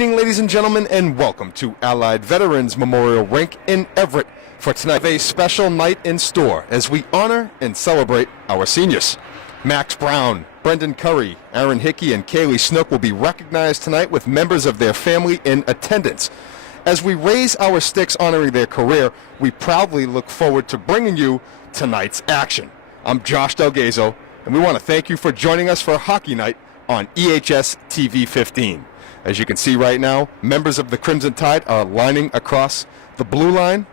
evening, ladies and gentlemen, and welcome to Allied Veterans Memorial Rink in Everett for tonight. A special night in store as we honor and celebrate our seniors. Max Brown, Brendan Curry, Aaron Hickey, and Kaylee Snook will be recognized tonight with members of their family in attendance. As we raise our sticks honoring their career, we proudly look forward to bringing you tonight's action. I'm Josh Delgazo, and we want to thank you for joining us for Hockey Night on EHS TV 15. As you can see right now, members of the Crimson Tide are lining across the blue line,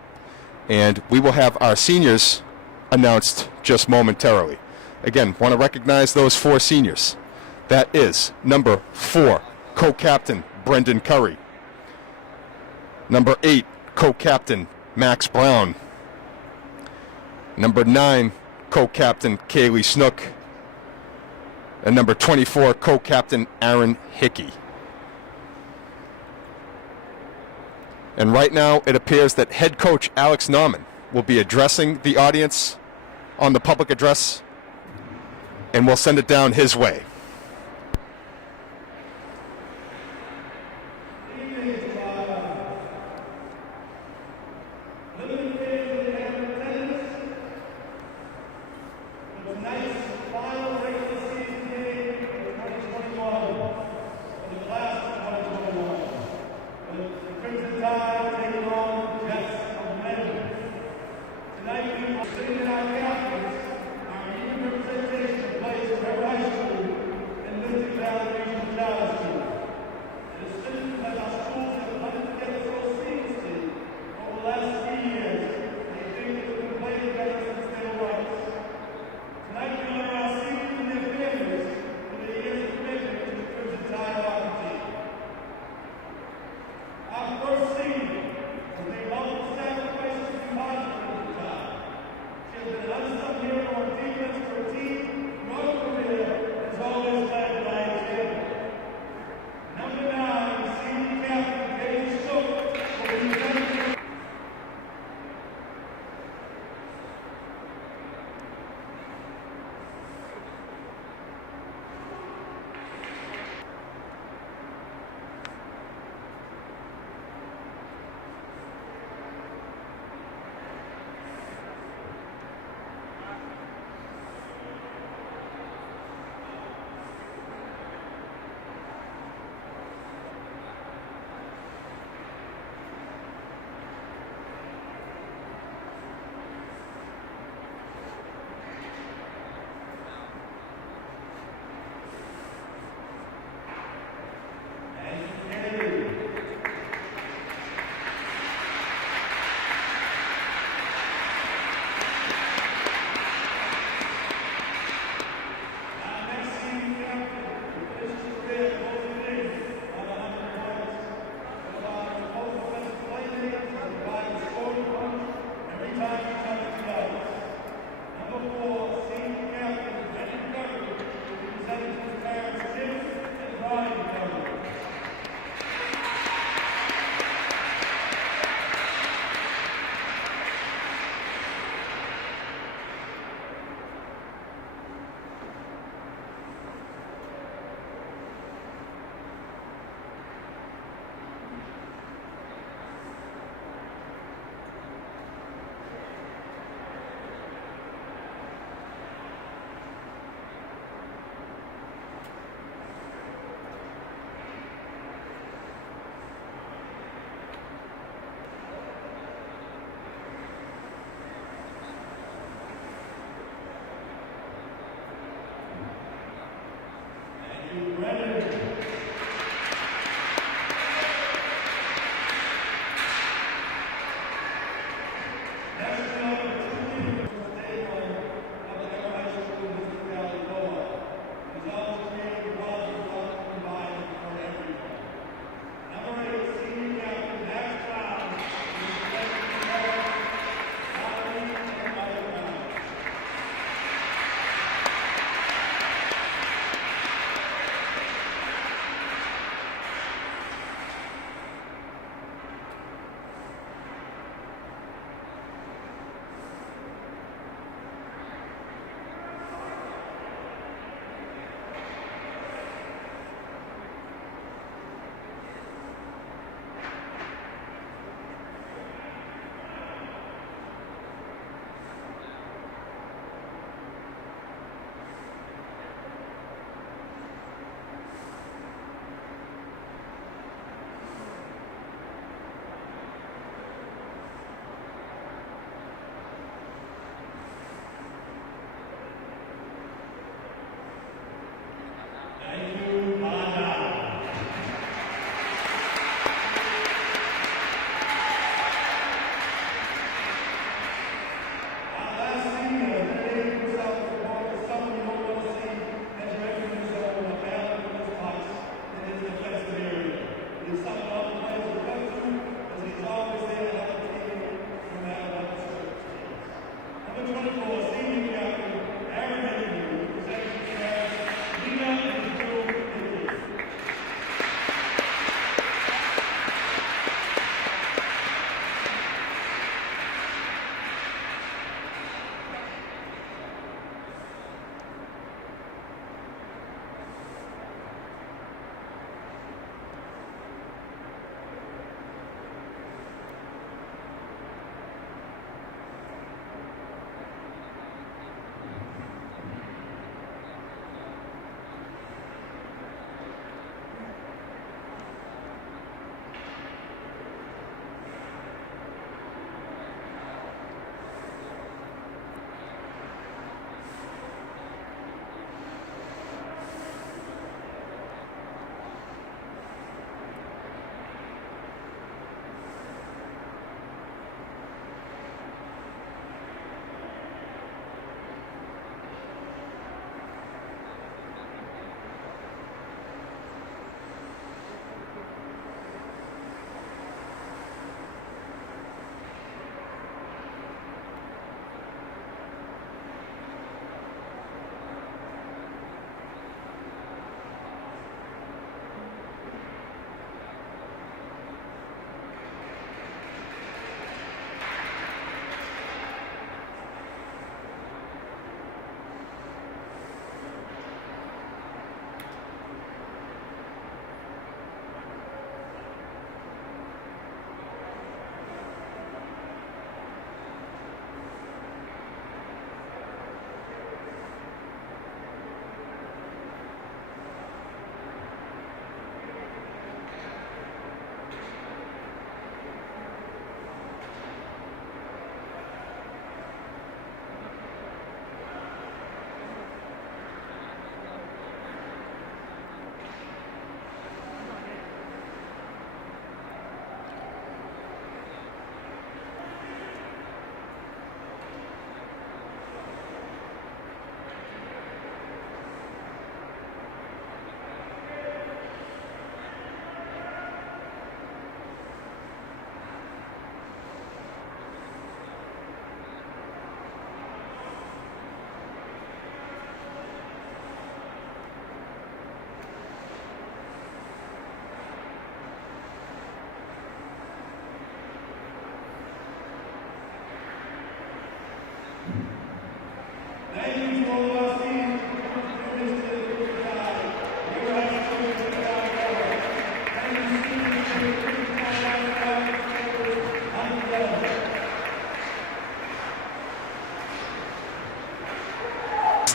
and we will have our seniors announced just momentarily. Again, want to recognize those four seniors. That is number 4, co-captain Brendan Curry. Number 8, co-captain Max Brown. Number 9, co-captain Kaylee Snook. And number 24, co-captain Aaron Hickey. And right now, it appears that head coach Alex Nauman will be addressing the audience on the public address, and we'll send it down his way.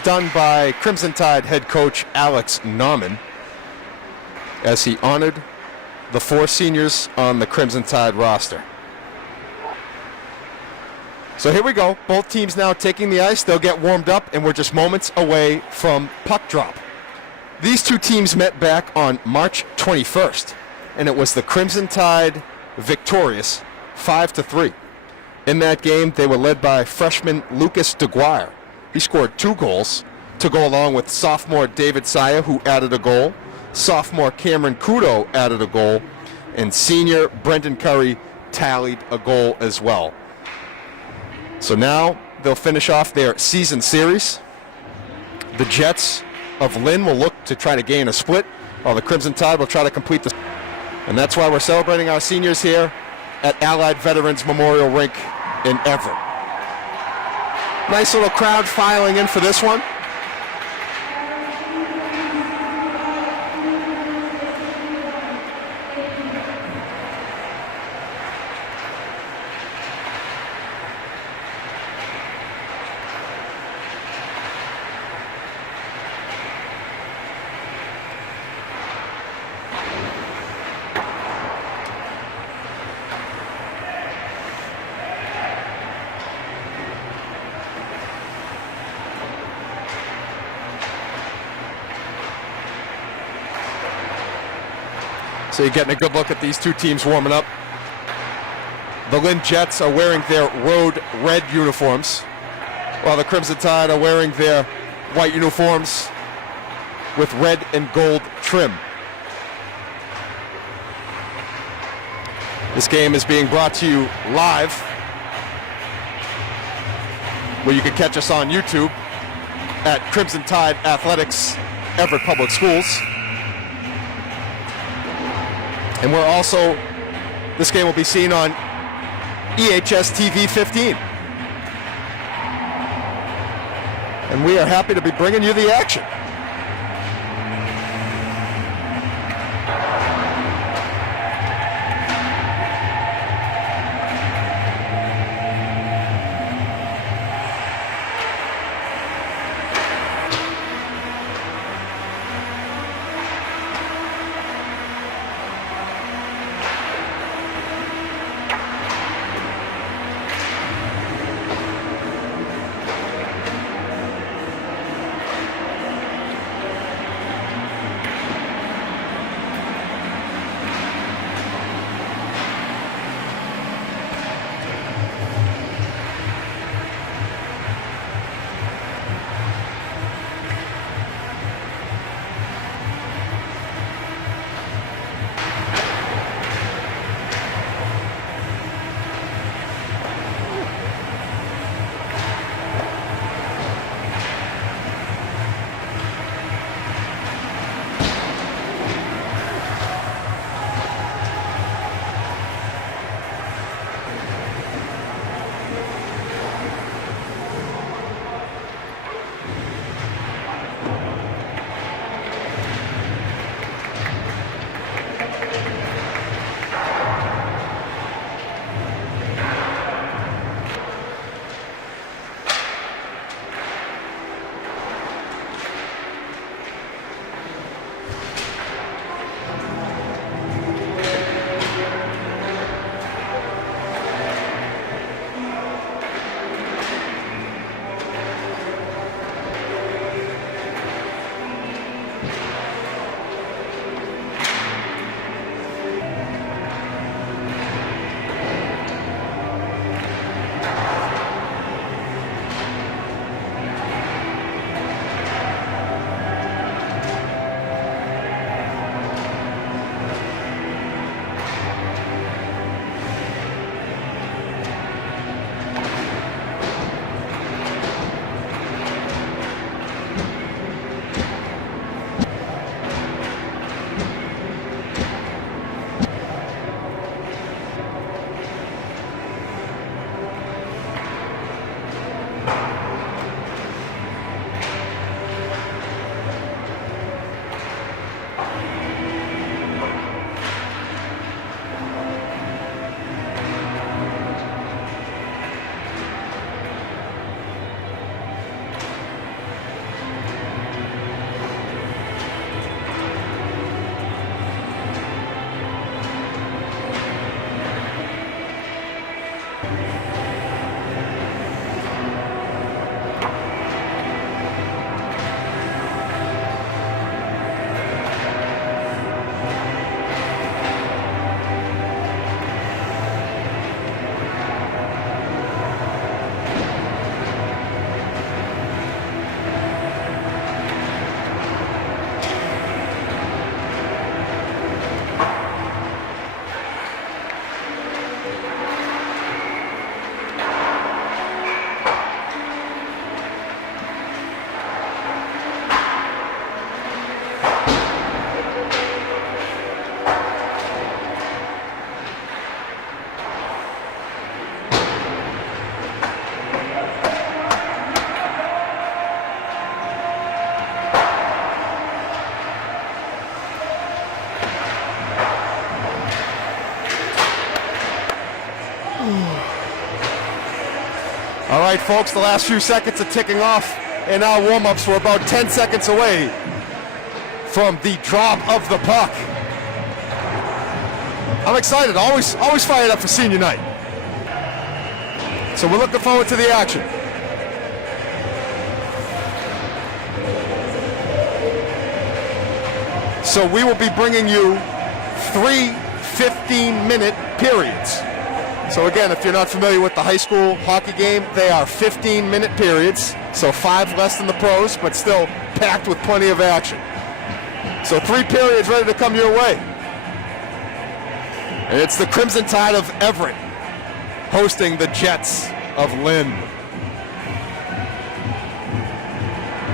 done by Crimson Tide head coach Alex Nauman as he honored the 4 seniors on the Crimson Tide roster. So here we go. Both teams now taking the ice. They'll get warmed up, and we're just moments away from puck drop. These two teams met back on March 21st, and it was the Crimson Tide victorious 5-3. In that game, they were led by freshman Lucas DeGuire. He scored 2 goals to go along with sophomore David Saya, who added a goal. Sophomore Cameron Kudo added a goal, and senior Brendan Curry tallied a goal as well. So now they'll finish off their season series. The Jets of Lynn will look to try to gain a split, while the Crimson Tide will try to complete the... And that's why we're celebrating our seniors here at Allied Veterans Memorial Rink in Everett. Nice little crowd filing in for this one. So you're getting a good look at these two teams warming up. The Lynn Jets are wearing their road red uniforms, while the Crimson Tide are wearing their white uniforms with red and gold trim. This game is being brought to you live, where you can catch us on YouTube at Crimson Tide Athletics, Everett Public Schools. And we're also, this game will be seen on EHS TV 15. And we are happy to be bringing you the action. All right, folks, the last few seconds are ticking off in our warm-ups. We're about 10 seconds away from the drop of the puck. I'm excited, always fired up for senior night. So we're looking forward to the action. So we will be bringing you 3 15-minute periods. So again, if you're not familiar with the high school hockey game, they are 15-minute periods. So 5 less than the pros, but still packed with plenty of action. So 3 periods ready to come your way. And it's the Crimson Tide of Everett hosting the Jets of Lynn.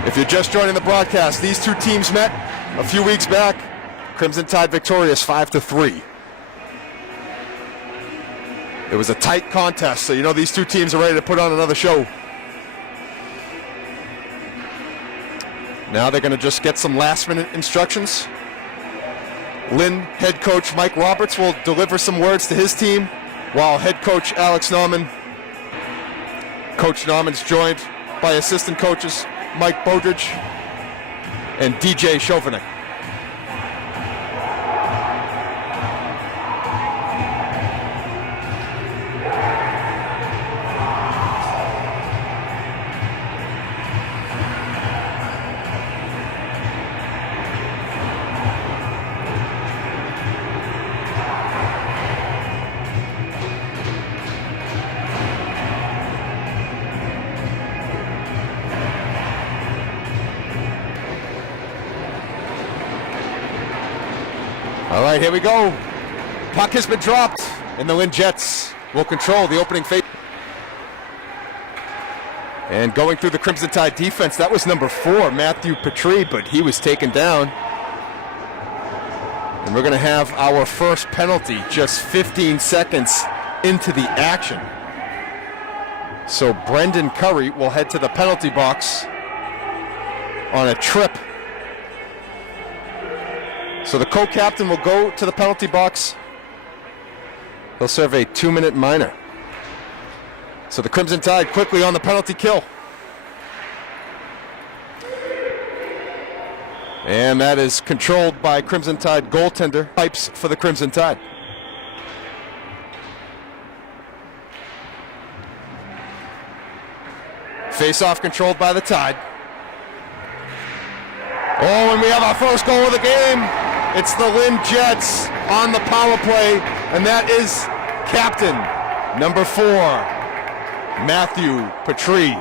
If you're just joining the broadcast, these two teams met a few weeks back. Crimson Tide victorious 5-3. It was a tight contest, so you know these two teams are ready to put on another show. Now they're going to just get some last-minute instructions. Lynn head coach Mike Roberts will deliver some words to his team, while head coach Alex Norman. Coach Norman's joined by assistant coaches Mike Bodridge and DJ Chauvinik. All right, here we go. Puck has been dropped, and the Lynn Jets will control the opening phase. And going through the Crimson Tide defense, that was number 4, Matthew Petrie, but he was taken down. And we're going to have our first penalty just 15 seconds into the action. So Brendan Curry will head to the penalty box on a trip. So the co-captain will go to the penalty box. He'll serve a 2-minute minor. So the Crimson Tide quickly on the penalty kill. And that is controlled by Crimson Tide goaltender. Pipes for the Crimson Tide. Face-off controlled by the Tide. Oh, and we have our first goal of the game. It's the Lynn Jets on the power play, and that is captain number 4, Matthew Petrie.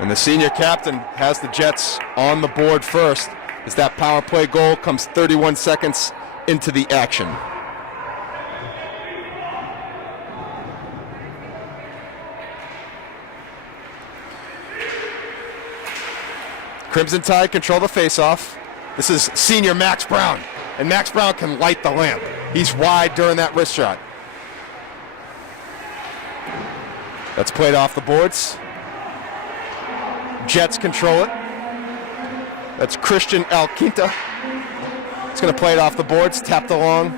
And the senior captain has the Jets on the board first as that power play goal comes 31 seconds into the action. Crimson Tide control the face-off. This is senior Max Brown, and Max Brown can light the lamp. He's wide during that wrist shot. That's played off the boards. Jets control it. That's Christian Alquinta. He's going to play it off the boards, tapped along.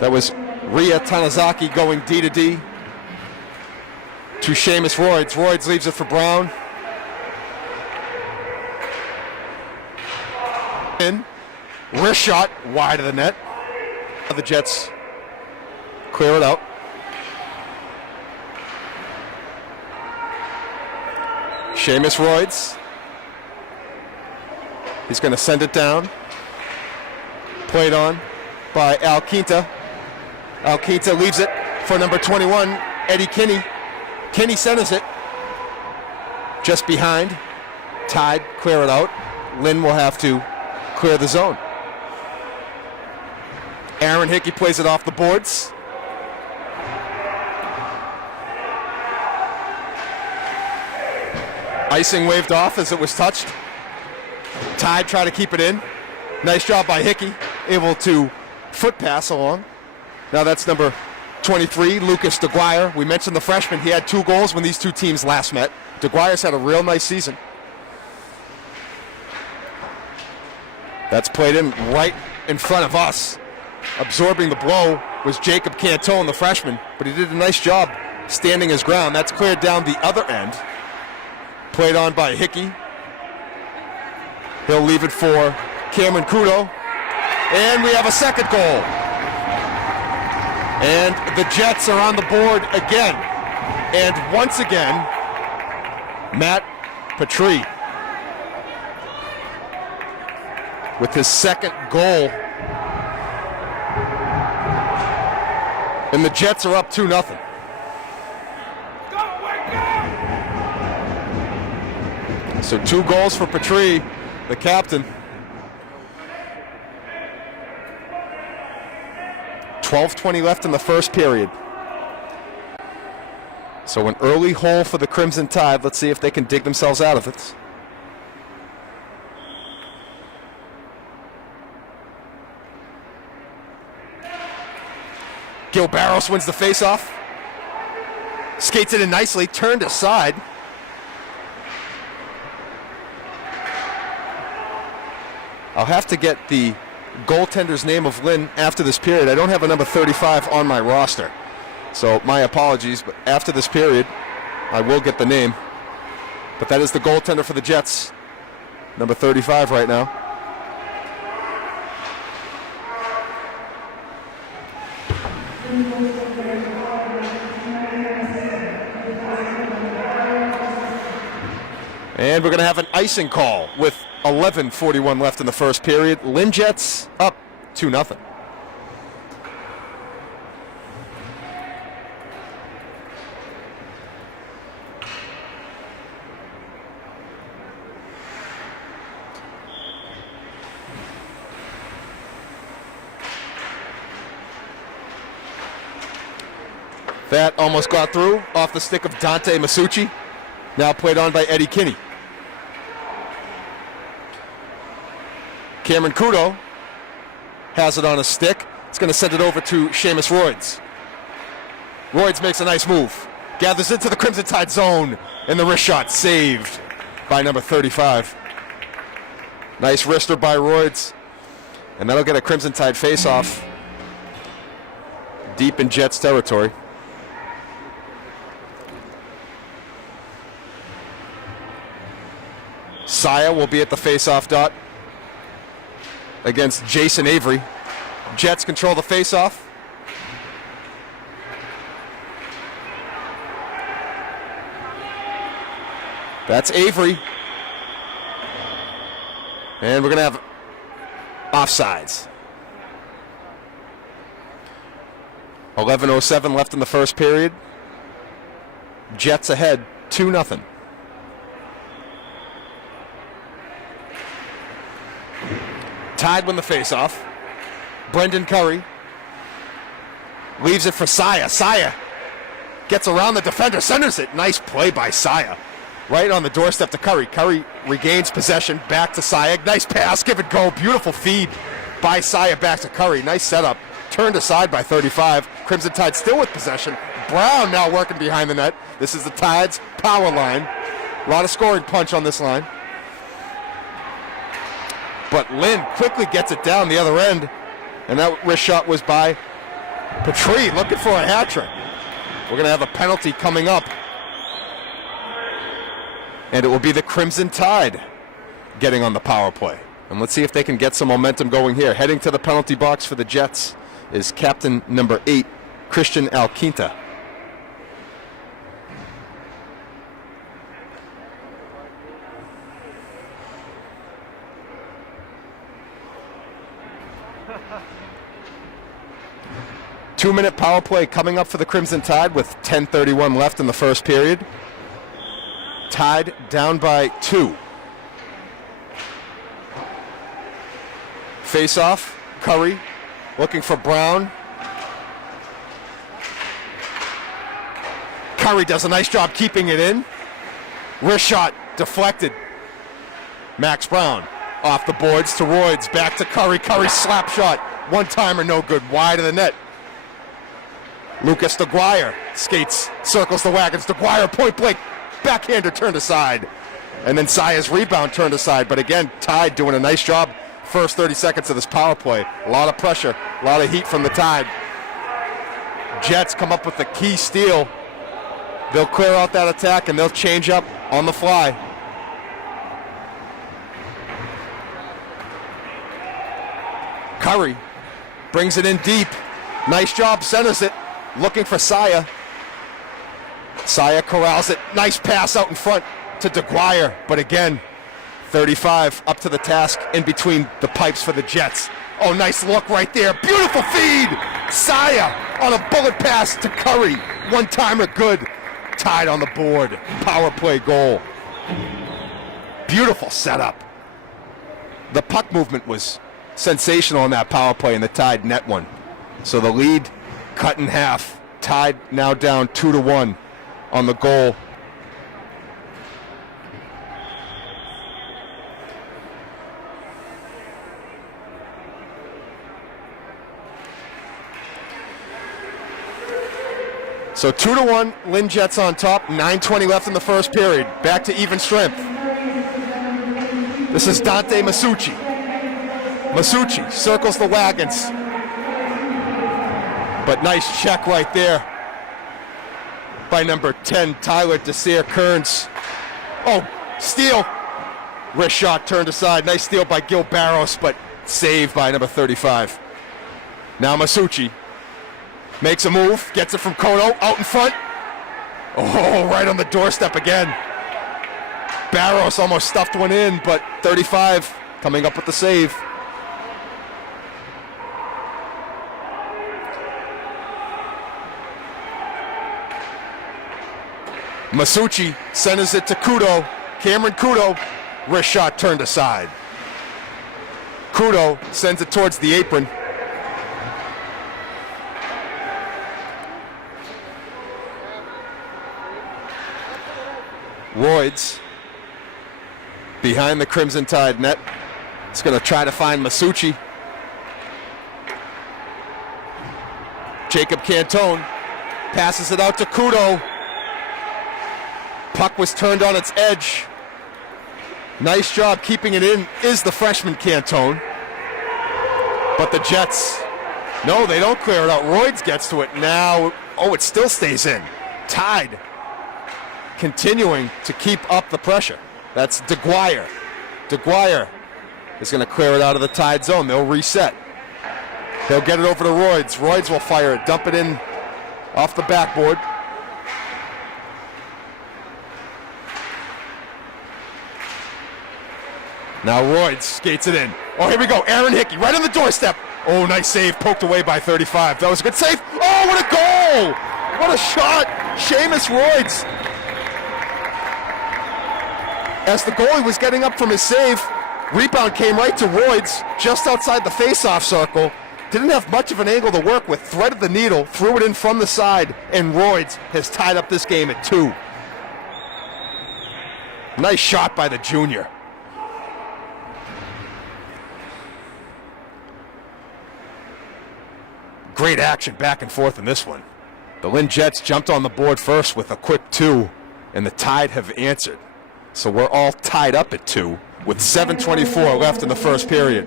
That was Ria Tanazaki going D to D to Seamus Royds. Royds leaves it for Brown. In. Wrist shot wide of the net. The Jets clear it out. Seamus Royds. He's going to send it down. Played on by Alquinta. Alquinta leaves it for number 21, Eddie Kinney. Kinney centers it. Just behind. Tide clear it out. Lynn will have to clear the zone. Aaron Hickey plays it off the boards. Icing waved off as it was touched. Tide try to keep it in. Nice job by Hickey, able to foot pass along. Now that's number 23, Lucas DeGuire. We mentioned the freshman. He had 2 goals when these two teams last met. DeGuire's had a real nice season. That's played in right in front of us. Absorbing the blow was Jacob Cantone, the freshman, but he did a nice job standing his ground. That's cleared down the other end. Played on by Hickey. He'll leave it for Cameron Kudo. And we have a second goal. And the Jets are on the board again. And once again, Matt Petrie with his second goal. And the Jets are up 2-0. So 2 goals for Petrie, the captain. 12:20 left in the first period. So an early hole for the Crimson Tide. Let's see if they can dig themselves out of it. Gil Barros wins the faceoff. Skates it in nicely, turned aside. I'll have to get the goaltender's name of Lynn after this period. I don't have a number 35 on my roster. So my apologies, but after this period, I will get the name. But that is the goaltender for the Jets, number 35 right now. And we're going to have an icing call with 11:41 left in the first period. Lynn Jets up 2-0. That almost got through off the stick of Dante Masucci. Now played on by Eddie Kinney. Cameron Kudo has it on a stick. It's going to send it over to Seamus Royds. Royds makes a nice move. Gathers into the Crimson Tide zone. And the wrist shot saved by number 35. Nice wrister by Royds. And that'll get a Crimson Tide face-off deep in Jets territory. Saya will be at the face-off dot against Jason Avery. Jets control the face-off. That's Avery. And we're going to have offsides. 11:07 left in the first period. Jets ahead 2-0. Tide win the faceoff. Brendan Curry leaves it for Saya. Saya gets around the defender, centers it. Nice play by Saya. Right on the doorstep to Curry. Curry regains possession, back to Saya. Nice pass, give it go. Beautiful feed by Saya back to Curry. Nice setup. Turned aside by 35. Crimson Tide still with possession. Brown now working behind the net. This is the Tide's power line. A lot of scoring punch on this line. But Lynn quickly gets it down the other end. And that wrist shot was by Petrie, looking for a hat trick. We're going to have a penalty coming up. And it will be the Crimson Tide getting on the power play. And let's see if they can get some momentum going here. Heading to the penalty box for the Jets is captain number 8, Christian Alquinta. Two-minute power play coming up for the Crimson Tide with 10:31 left in the first period. Tide down by 2. Face-off, Curry looking for Brown. Curry does a nice job keeping it in. Wrist shot deflected. Max Brown off the boards to Royds, back to Curry. Curry slap shot, one-timer no good, wide of the net. Lucas DeGuire skates, circles the wagons. DeGuire point blank, backhander turned aside. And then Saya's rebound turned aside. But again, Tide doing a nice job first 30 seconds of this power play. A lot of pressure, a lot of heat from the Tide. Jets come up with the key steal. They'll clear out that attack and they'll change up on the fly. Curry brings it in deep. Nice job, centers it. Looking for Saya. Saya corrals it. Nice pass out in front to DeGuire. But again, 35 up to the task in between the pipes for the Jets. Oh, nice look right there. Beautiful feed. Saya on a bullet pass to Curry. One-timer good. Tide on the board. Power play goal. Beautiful setup. The puck movement was sensational on that power play, and the Tide net one. So the lead cut in half. Tide now down 2-1 on the goal. So 2-1, Lynn Jets on top, 9:20 left in the first period. Back to even strength. This is Dante Masucci. Masucci circles the wagons. But nice check right there by number 10, Tyler Desir-Kearns. Oh, steal. Wrist shot turned aside. Nice steal by Gil Barros, but saved by number 35. Now Masucci makes a move, gets it from Kono, out in front. Oh, right on the doorstep again. Barros almost stuffed one in, but 35 coming up with the save. Masucci centers it to Kudo. Cameron Kudo, wrist shot turned aside. Kudo sends it towards the apron. Royds behind the Crimson Tide net. It's going to try to find Masucci. Jacob Cantone passes it out to Kudo. Puck was turned on its edge. Nice job keeping it in is the freshman Cantone. But the Jets, no, they don't clear it out. Royds gets to it now. Oh, it still stays in. Tide continuing to keep up the pressure. That's DeGuire. DeGuire is going to clear it out of the Tide zone. They'll reset. They'll get it over to Royds. Royds will fire it, dump it in off the backboard. Now Royds skates it in. Oh, here we go. Aaron Hickey right on the doorstep. Oh, nice save. Poked away by 35. That was a good save. Oh, what a goal! What a shot. Seamus Royds. As the goalie was getting up from his save, rebound came right to Royds just outside the face-off circle. Didn't have much of an angle to work with. Threaded the needle, threw it in from the side, and Royds has tied up this game at 2. Nice shot by the junior. Great action back and forth in this one. The Lynn Jets jumped on the board first with a quick 2, and the Tide have answered. So we're all tied up at 2 with 7:24 left in the first period.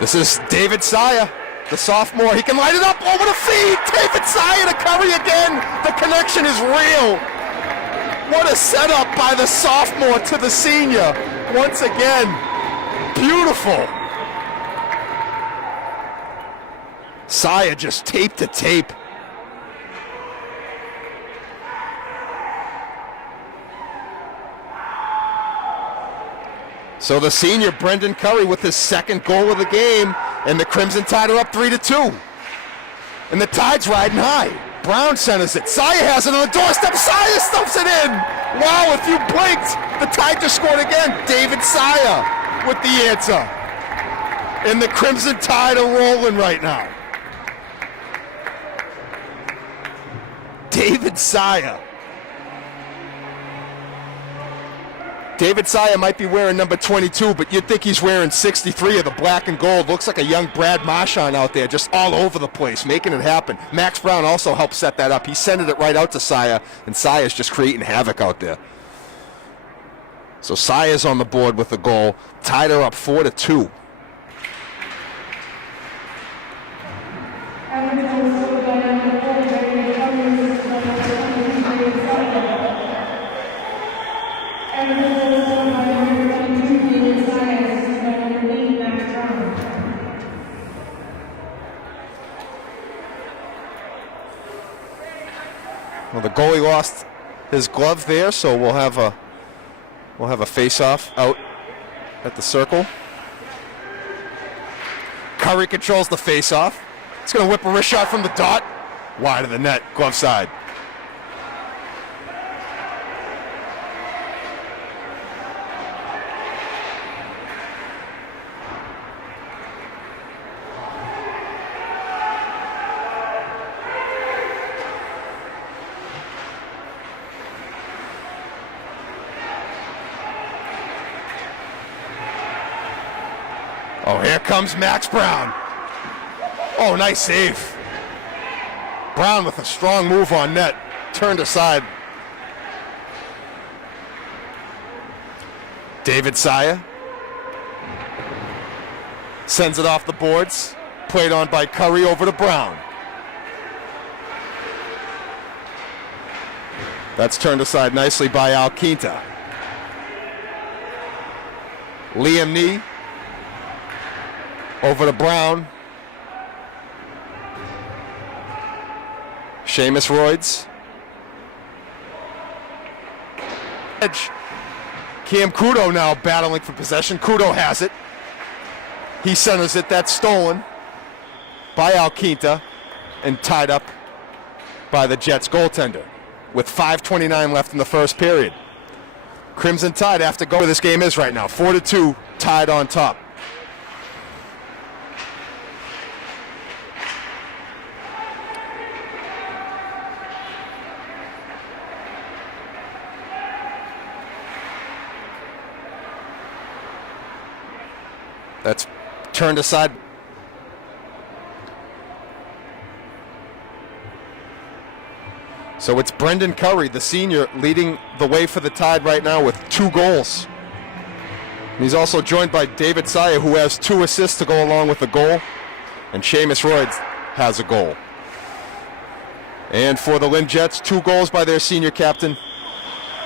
This is David Saya, the sophomore. He can light it up. Oh, what a feed! David Saya to Curry again. The connection is real. What a setup by the sophomore to the senior. Once again, beautiful. Saya just tape to tape. So the senior Brendan Curry with his second goal of the game, and the Crimson Tide are up 3-2. And the Tide's riding high. Brown centers it. Saya has it on the doorstep. Saya stuffs it in. Wow, if you blinked, the Tide just scored again. David Saya with the answer. And the Crimson Tide are rolling right now. David Saya. David Saya might be wearing number 22, but you'd think he's wearing 63 of the black and gold. Looks like a young Brad Marchand out there, just all over the place, making it happen. Max Brown also helped set that up. He sent it right out to Saya, and Saya's just creating havoc out there. So Saya's on the board with the goal, tied her up 4-2. Well, the goalie lost his glove there, so we'll have a face-off out at the circle. Curry controls the face-off. It's going to whip a wrist shot from the dot. Wide of the net, glove side. Oh, here comes Max Brown. Oh, nice save. Brown with a strong move on net. Turned aside. David Saya sends it off the boards. Played on by Curry over to Brown. That's turned aside nicely by Alquinta. Liam Nee over to Brown. Seamus Royds. Edge. Cam Kudo now battling for possession. Kudo has it. He centers it. That's stolen by Alquinta and tied up by the Jets goaltender with 5:29 left in the first period. Crimson Tide have to go where this game is right now. 4-2, tied on top. That's turned aside. So it's Brendan Curry, the senior, leading the way for the Tide right now with 2 goals. And he's also joined by David Saya, who has 2 assists to go along with the goal. And Seamus Royds has a goal. And for the Lynn Jets, 2 goals by their senior captain,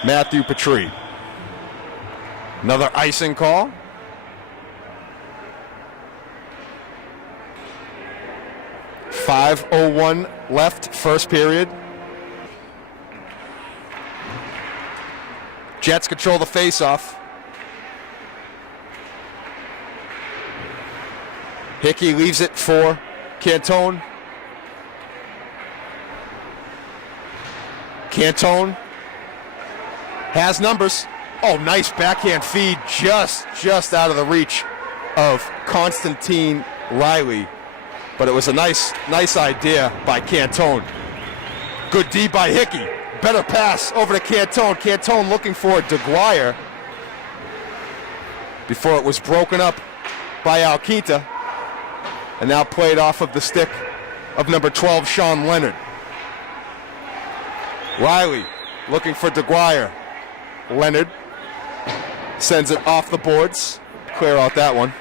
Matthew Petrie. Another icing call. .501 left, first period. Jets control the faceoff. Hickey leaves it for Cantone. Cantone has numbers. Oh, nice backhand feed, just out of the reach of Constantine Riley. But it was a nice idea by Cantone. Good D by Hickey. Better pass over to Cantone. Cantone looking for DeGuire before it was broken up by Alquinta. And now played off of the stick of number 12, Sean Leonard. Riley looking for DeGuire. Leonard sends it off the boards. Clear out that one.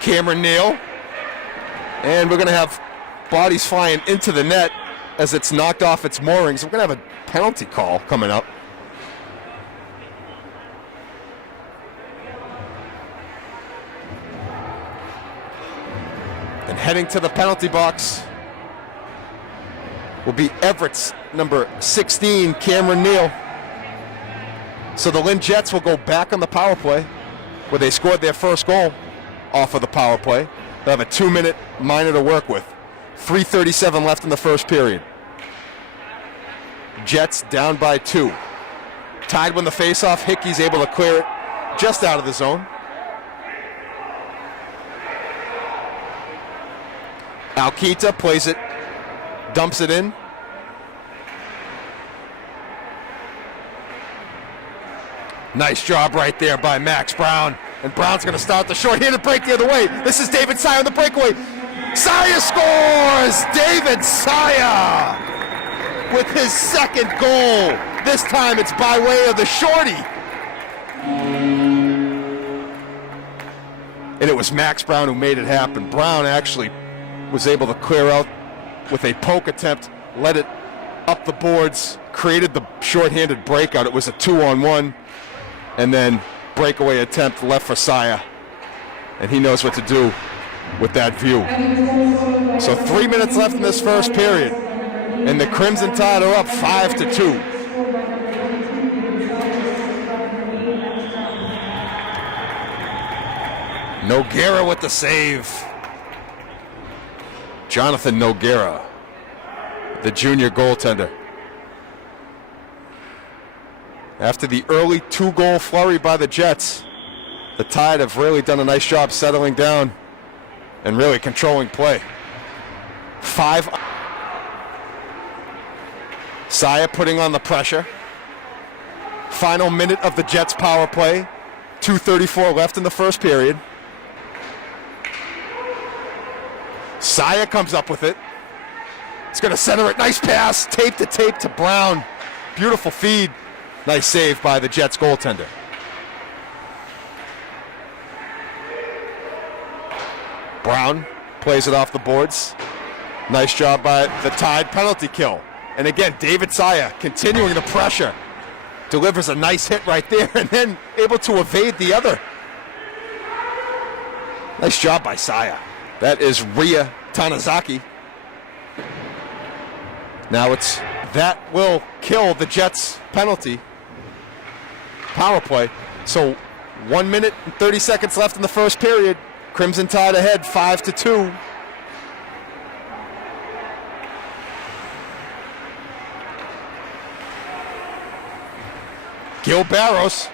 Cameron Neal. And we're going to have bodies flying into the net as it's knocked off its moorings. We're going to have a penalty call coming up. And heading to the penalty box will be Everett's number 16, Cameron Neal. So the Lynn Jets will go back on the power play where they scored their first goal off of the power play. They'll have a 2-minute minor to work with. 3:37 left in the first period. Jets down by 2. Tide win the faceoff. Hickey's able to clear it just out of the zone. Alquita plays it, dumps it in. Nice job right there by Max Brown. And Brown's going to start the short-handed break the other way. This is David Saya on the breakaway. Saya scores! David Saya with his second goal. This time it's by way of the shorty. And it was Max Brown who made it happen. Brown actually was able to clear out with a poke attempt, led it up the boards, created the short-handed breakout. It was a 2-on-1, and then breakaway attempt left for Saya. And he knows what to do with that view. So 3 minutes left in this first period, and the Crimson Tide are up 5-2. Noguera with the save. Jonathan Noguera, the junior goaltender. After the early 2-goal flurry by the Jets, the Tide have really done a nice job settling down and really controlling play. 5. Saya putting on the pressure. Final minute of the Jets power play. 2:34 left in the first period. Saya comes up with it. He's going to center it. Nice pass. Tape to Brown. Beautiful feed. Nice save by the Jets goaltender. Brown plays it off the boards. Nice job by the Tide. Penalty kill. And again, David Saya continuing the pressure. Delivers a nice hit right there and then able to evade the other. Nice job by Saya. That is Ria Tanizaki. Now that will kill the Jets penalty. Power play. So 1 minute and 30 seconds left in the first period. Crimson Tide ahead 5-2. Gil Barros.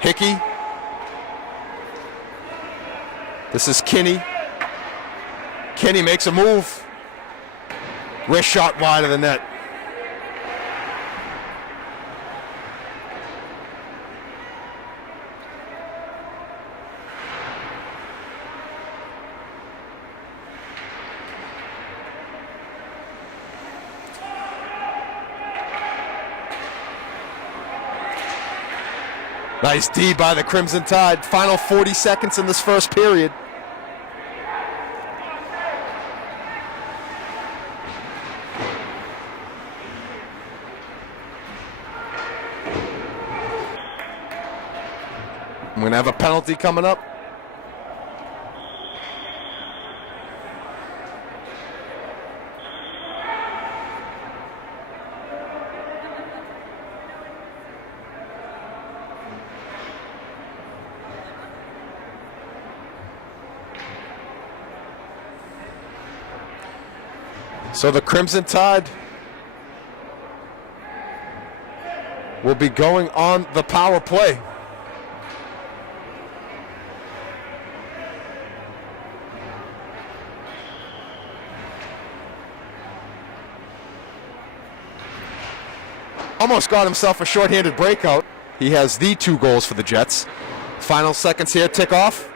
Hickey. This is Kinney. Kinney makes a move. Wrist shot wide of the net. Nice D by the Crimson Tide. Final 40 seconds in this first period. I'm going to have a penalty coming up. So the Crimson Tide will be going on the power play. Almost got himself a shorthanded breakout. He has the 2 goals for the Jets. Final seconds here, tick off.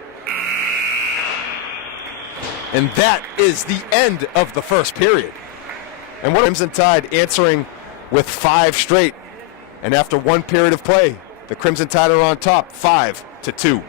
And that is the end of the first period. And what Crimson Tide answering with 5 straight. And after 1 period of play, the Crimson Tide are on top, 5-2.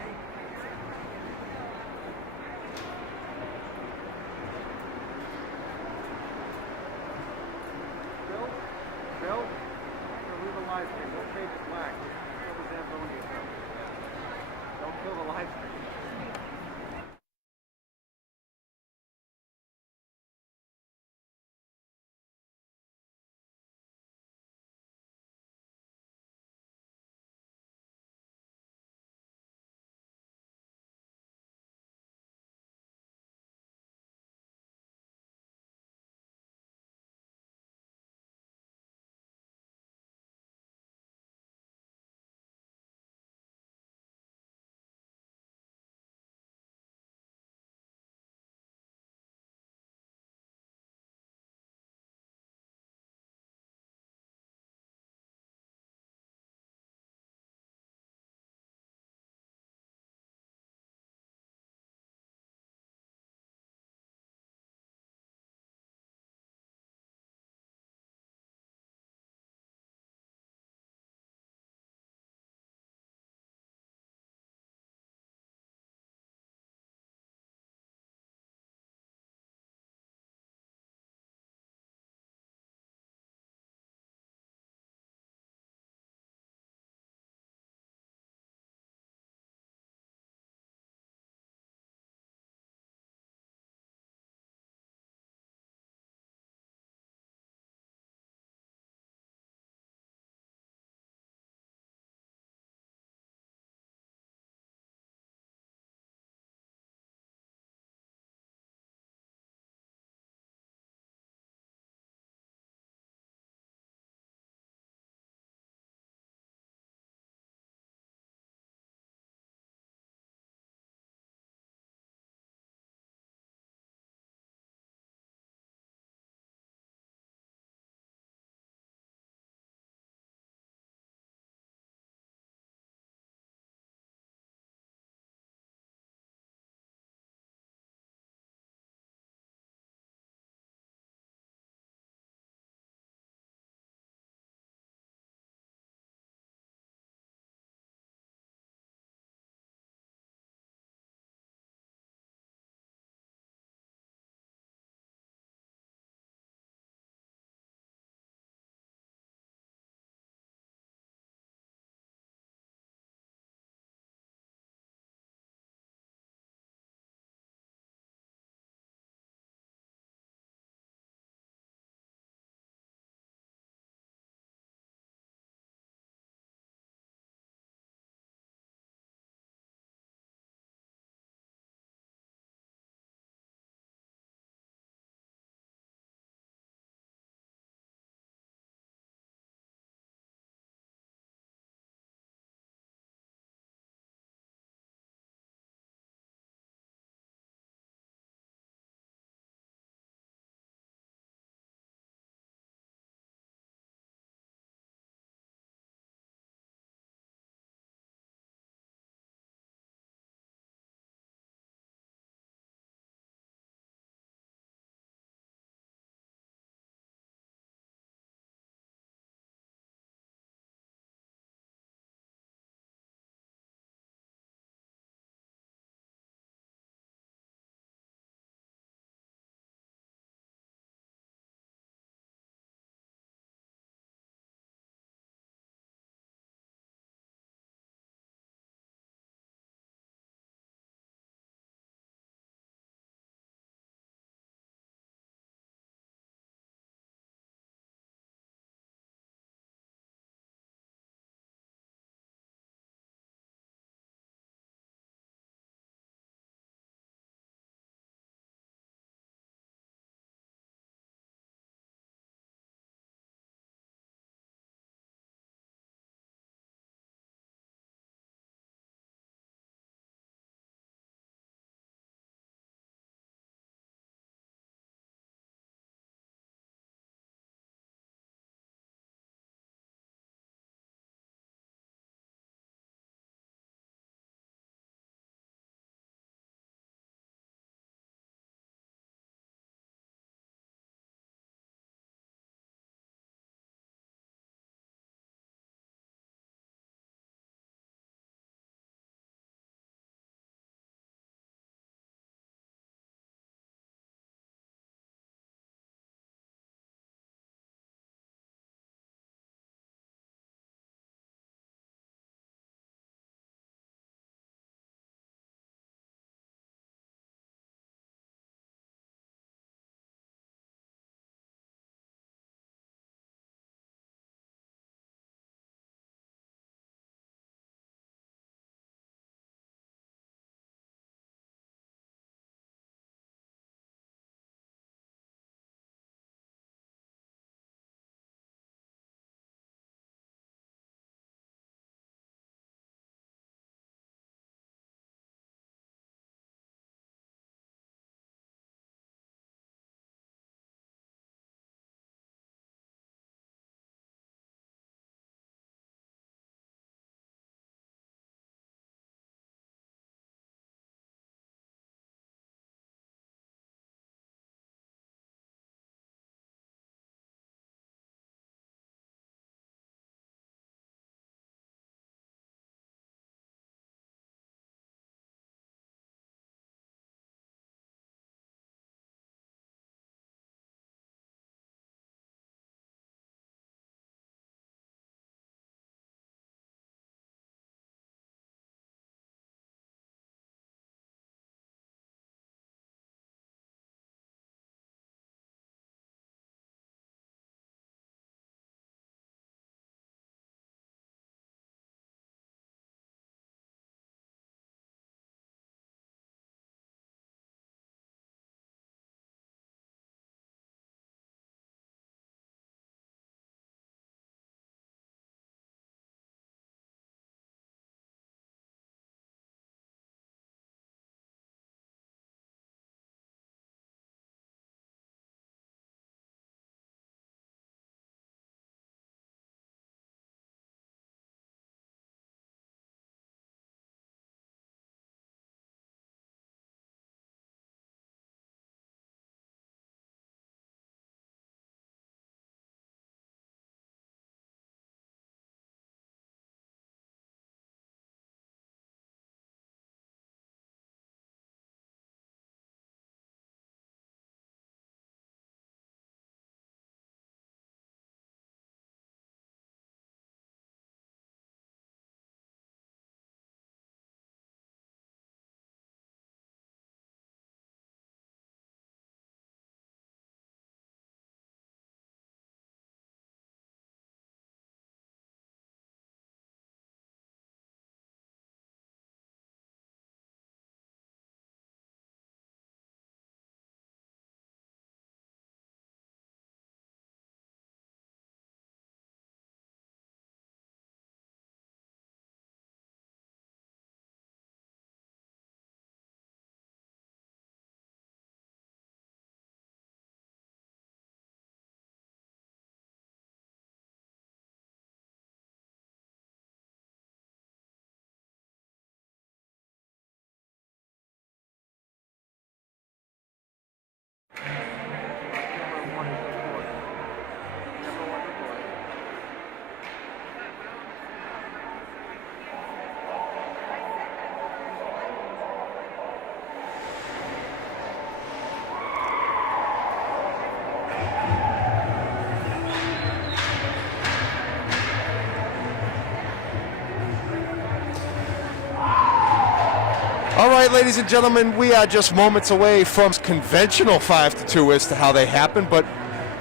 All right, ladies and gentlemen, we are just moments away from conventional 5-2 as to how they happened, but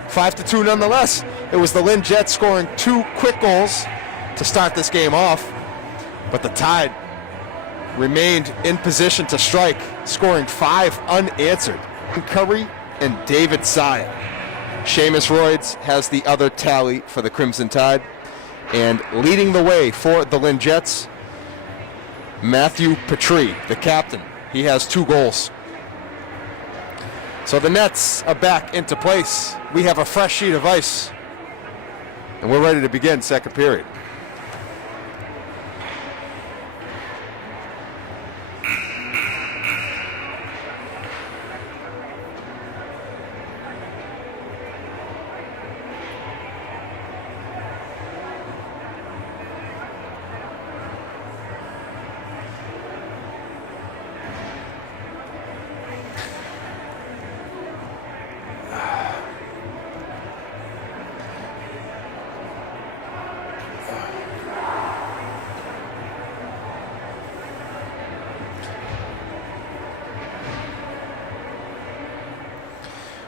5-2 nonetheless. It was the Lynn Jets scoring 2 quick goals to start this game off, but the Tide remained in position to strike, scoring 5 unanswered. Curry and David Saya. Seamus Royds has the other tally for the Crimson Tide, and leading the way for the Lynn Jets, Matthew Petrie, the captain. He has 2 goals. So the Nets are back into place. We have a fresh sheet of ice, and we're ready to begin second period.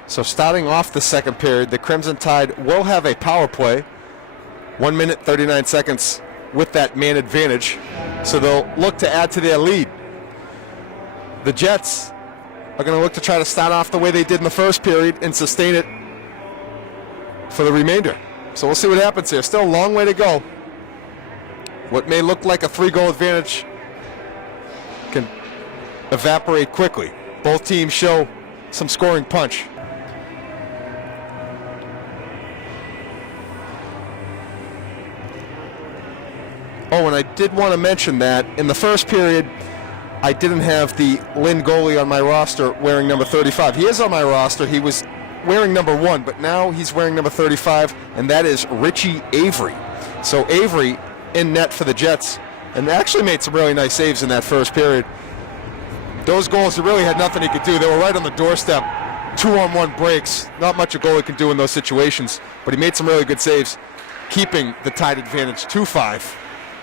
So starting off the second period, the Crimson Tide will have a power play, 1 minute 39 seconds with that man advantage. So they'll look to add to their lead. The Jets are going to look to try to start off the way they did in the first period and sustain it for the remainder. So we'll see what happens here. Still a long way to go. What may look like a 3-goal advantage can evaporate quickly. Both teams show some scoring punch. Oh, and I did want to mention that in the first period, I didn't have the Lynn goalie on my roster wearing number 35. He is on my roster. He was wearing number 1, but now he's wearing number 35, and that is Richie Avery. So Avery in net for the Jets, and actually made some really nice saves in that first period. Those goals, he really had nothing he could do. They were right on the doorstep. 2-on-1 breaks. Not much a goalie can do in those situations, but he made some really good saves, keeping the Tide advantage 2-5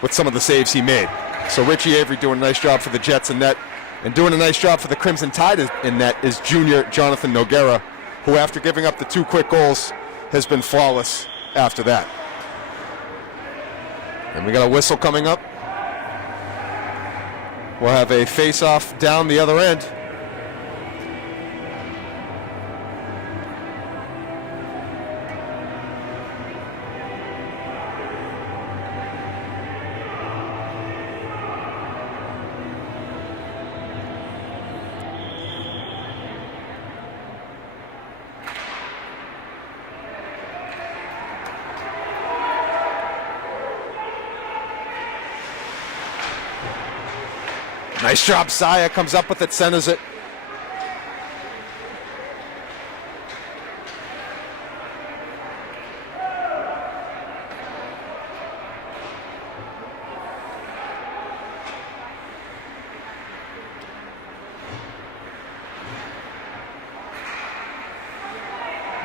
with some of the saves he made. So Richie Avery doing a nice job for the Jets in net, and doing a nice job for the Crimson Tide in net is junior Jonathan Noguera, who after giving up the 2 quick goals has been flawless after that. And we got a whistle coming up. We'll have a face-off down the other end. Nice job, Saya comes up with it, centers it.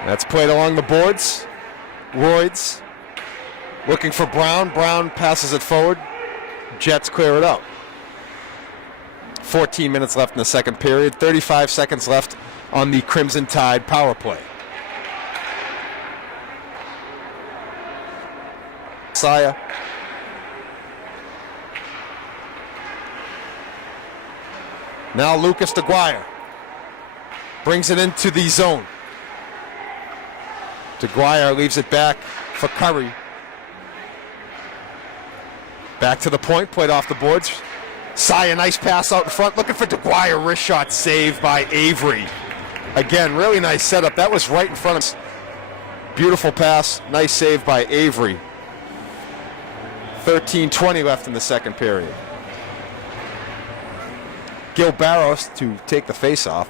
That's played along the boards. Royds looking for Brown. Brown passes it forward. Jets clear it out. 14 minutes left in the second period. 35 seconds left on the Crimson Tide power play. Saya. Now Lucas DeGuire brings it into the zone. DeGuire leaves it back for Curry. Back to the point, played off the boards. Saya, nice pass out in front, looking for DeGuire, wrist shot saved by Avery. Again, really nice setup. That was right in front of us. Beautiful pass, nice save by Avery. 13:20 left in the second period. Gil Barros to take the face-off.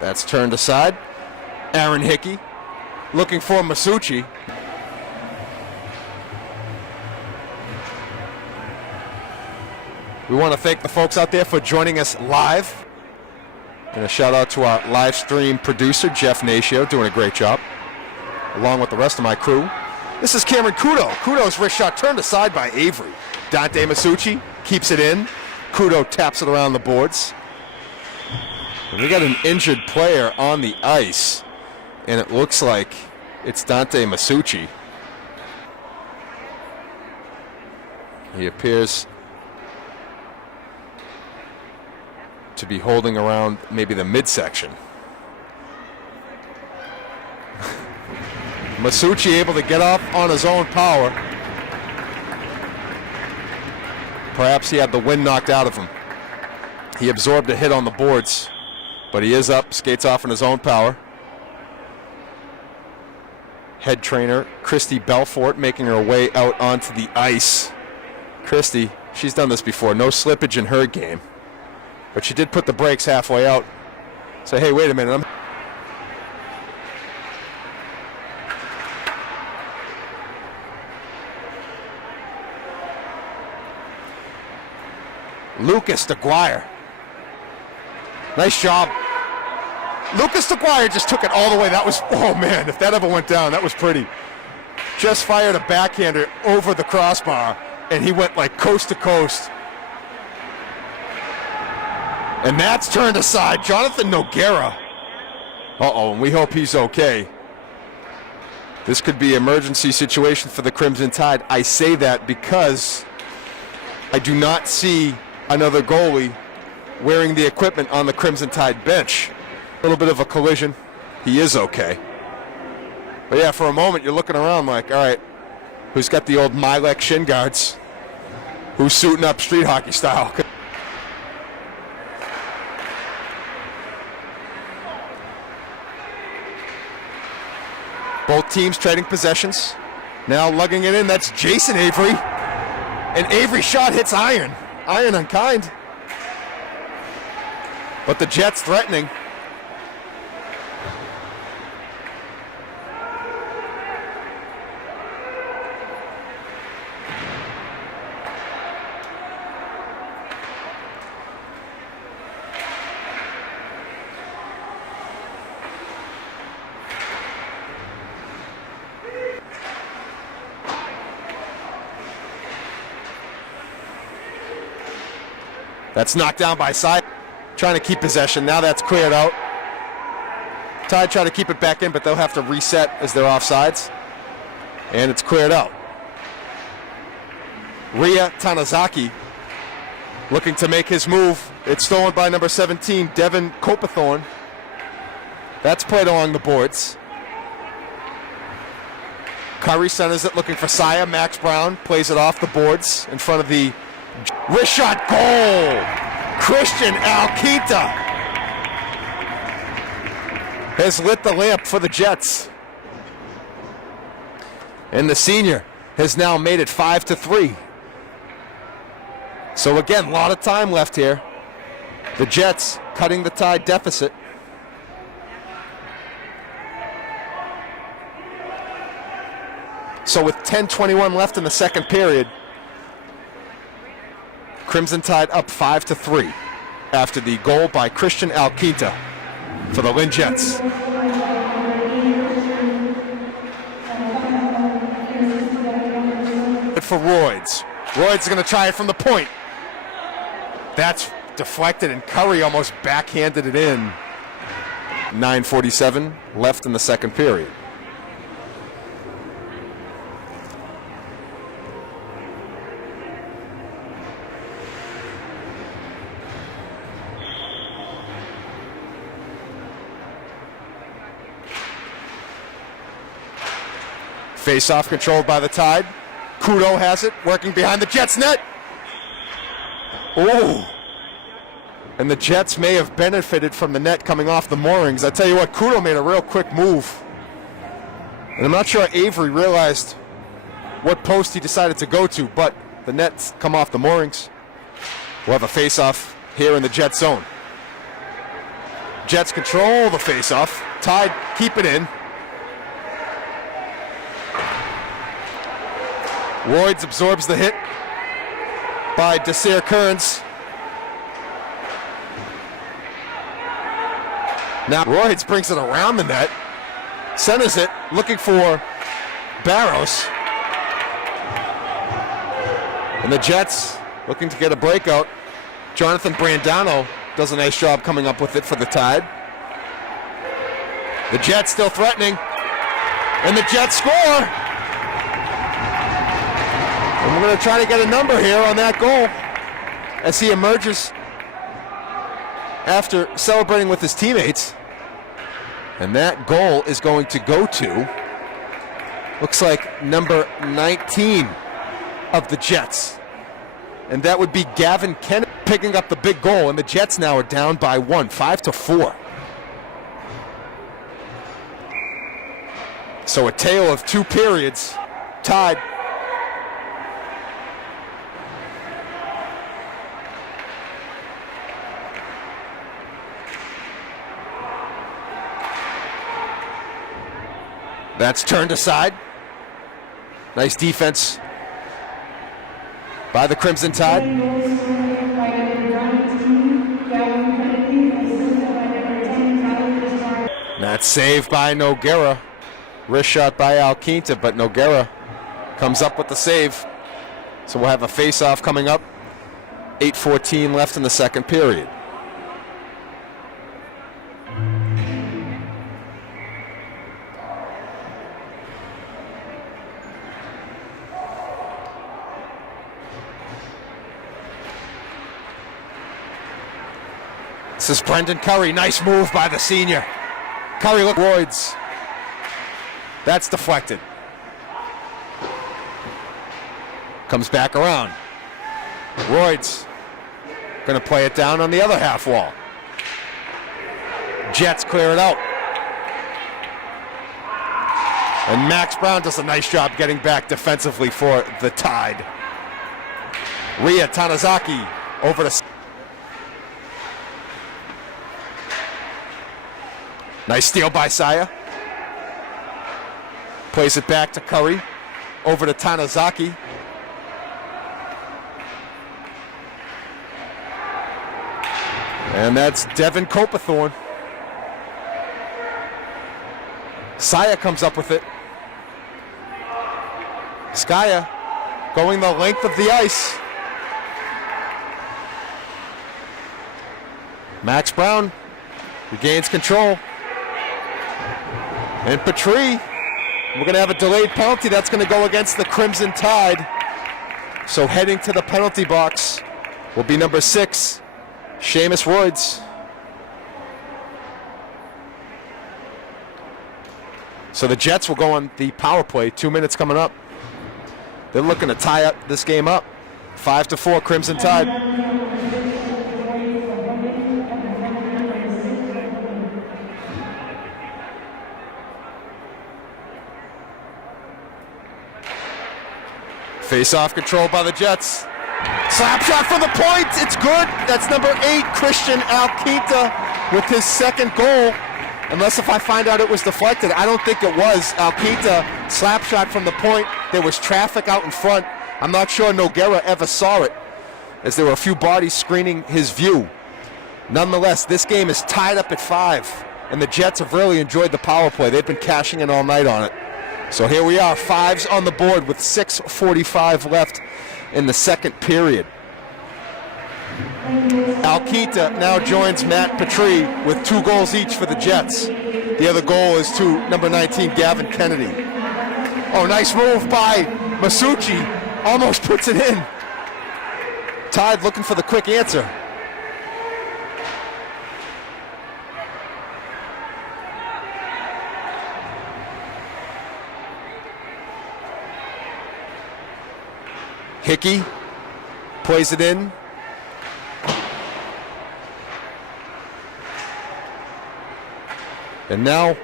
That's turned aside. Aaron Hickey looking for Masucci. We want to thank the folks out there for joining us live. And a shout out to our live stream producer, Jeff Natio, doing a great job, along with the rest of my crew. This is Cameron Kudo. Kudo's wrist shot turned aside by Avery. Dante Masucci keeps it in. Kudo taps it around the boards. And we got an injured player on the ice, and it looks like it's Dante Masucci. He appears to be holding around maybe the midsection. Masucci able to get off on his own power. Perhaps he had the wind knocked out of him. He absorbed a hit on the boards, but he is up, skates off on his own power. Head trainer Christy Belfort making her way out onto the ice. Christy, she's done this before, no slippage in her game, but she did put the brakes halfway out. Say, hey, wait a minute. Lucas DeGuire. Nice job. Lucas DeGuire just took it all the way. That was, oh man, if that ever went down, that was pretty. Just fired a backhander over the crossbar, and he went like coast to coast. And that's turned aside. Jonathan Noguera. Uh-oh, and we hope he's okay. This could be an emergency situation for the Crimson Tide. I say that because I do not see another goalie wearing the equipment on the Crimson Tide bench. A little bit of a collision. He is okay. But yeah, for a moment you're looking around like, all right, who's got the old Milek shin guards? Who's suiting up street hockey style? Both teams trading possessions. Now lugging it in, that's Jason Avery. And Avery's shot hits iron. Iron unkind. But the Jets threatening. That's knocked down by Side, trying to keep possession. Now that's cleared out. Tide try to keep it back in, but they'll have to reset as they're offsides. And it's cleared out. Ria Tanazaki looking to make his move. It's stolen by number 17, Devin Copathorn. That's played along the boards. Curry centers it, looking for Saya. Max Brown plays it off the boards in front of the wrist shot goal. Christian Alquita has lit the lamp for the Jets. And the senior has now made it 5-3. So again, a lot of time left here. The Jets cutting the Tide deficit. So with 10:21 left in the second period, Crimson Tide up 5-3 after the goal by Christian Alquita for the Lynn Jets. For Royds. Royds is going to try it from the point. That's deflected, and Curry almost backhanded it in. 9:47 left in the second period. Face-off controlled by the Tide. Kudo has it, working behind the Jets' net. Oh! And the Jets may have benefited from the net coming off the moorings. I tell you what, Kudo made a real quick move. And I'm not sure Avery realized what post he decided to go to, but the net's come off the moorings. We'll have a face-off here in the Jet zone. Jets control the face-off. Tide keep it in. Royds absorbs the hit by Desir Kearns. Now Royds brings it around the net, centers it, looking for Barros. And the Jets looking to get a breakout. Jonathan Brandano does a nice job coming up with it for the Tide. The Jets still threatening, and the Jets score. And we're going to try to get a number here on that goal as he emerges after celebrating with his teammates. And that goal is going to go to, looks like number 19 of the Jets. And that would be Gavin Kennedy picking up the big goal. And the Jets now are down by 1, 5-4. So a tale of two periods. Tied. That's turned aside. Nice defense by the Crimson Tide. That's saved by Noguera. Wrist shot by Alquinta, but Noguera comes up with the save. So we'll have a face-off coming up. 8:14 left in the second period. This is Brendan Curry. Nice move by the senior. Curry look Royds. That's deflected. Comes back around. Royds going to play it down on the other half wall. Jets clear it out. And Max Brown does a nice job getting back defensively for the Tide. Ria Tanazaki over to... Nice steal by Saya. Plays it back to Curry. Over to Tanazaki. And that's Devin Copathorn. Saya comes up with it. Skaya going the length of the ice. Max Brown regains control. And Petrie, we're going to have a delayed penalty. That's going to go against the Crimson Tide. So heading to the penalty box will be number 6, Seamus Royds. So the Jets will go on the power play. 2 minutes coming up. They're looking to tie up this game up. 5-4 Crimson Tide. Face-off control by the Jets. Slap shot for the point. It's good. That's number 8, Christian Alquinta, with his second goal. Unless if I find out it was deflected. I don't think it was. Alquinta, slap shot from the point. There was traffic out in front. I'm not sure Noguera ever saw it, as there were a few bodies screening his view. Nonetheless, this game is tied up at 5, and the Jets have really enjoyed the power play. They've been cashing in all night on it. So here we are, 5s on the board with 6:45 left in the second period. Alquinta now joins Matt Petrie with 2 goals each for the Jets. The other goal is to number 19, Gavin Kennedy. Oh, nice move by Masucci. Almost puts it in. Tide looking for the quick answer. Hickey plays it in. And now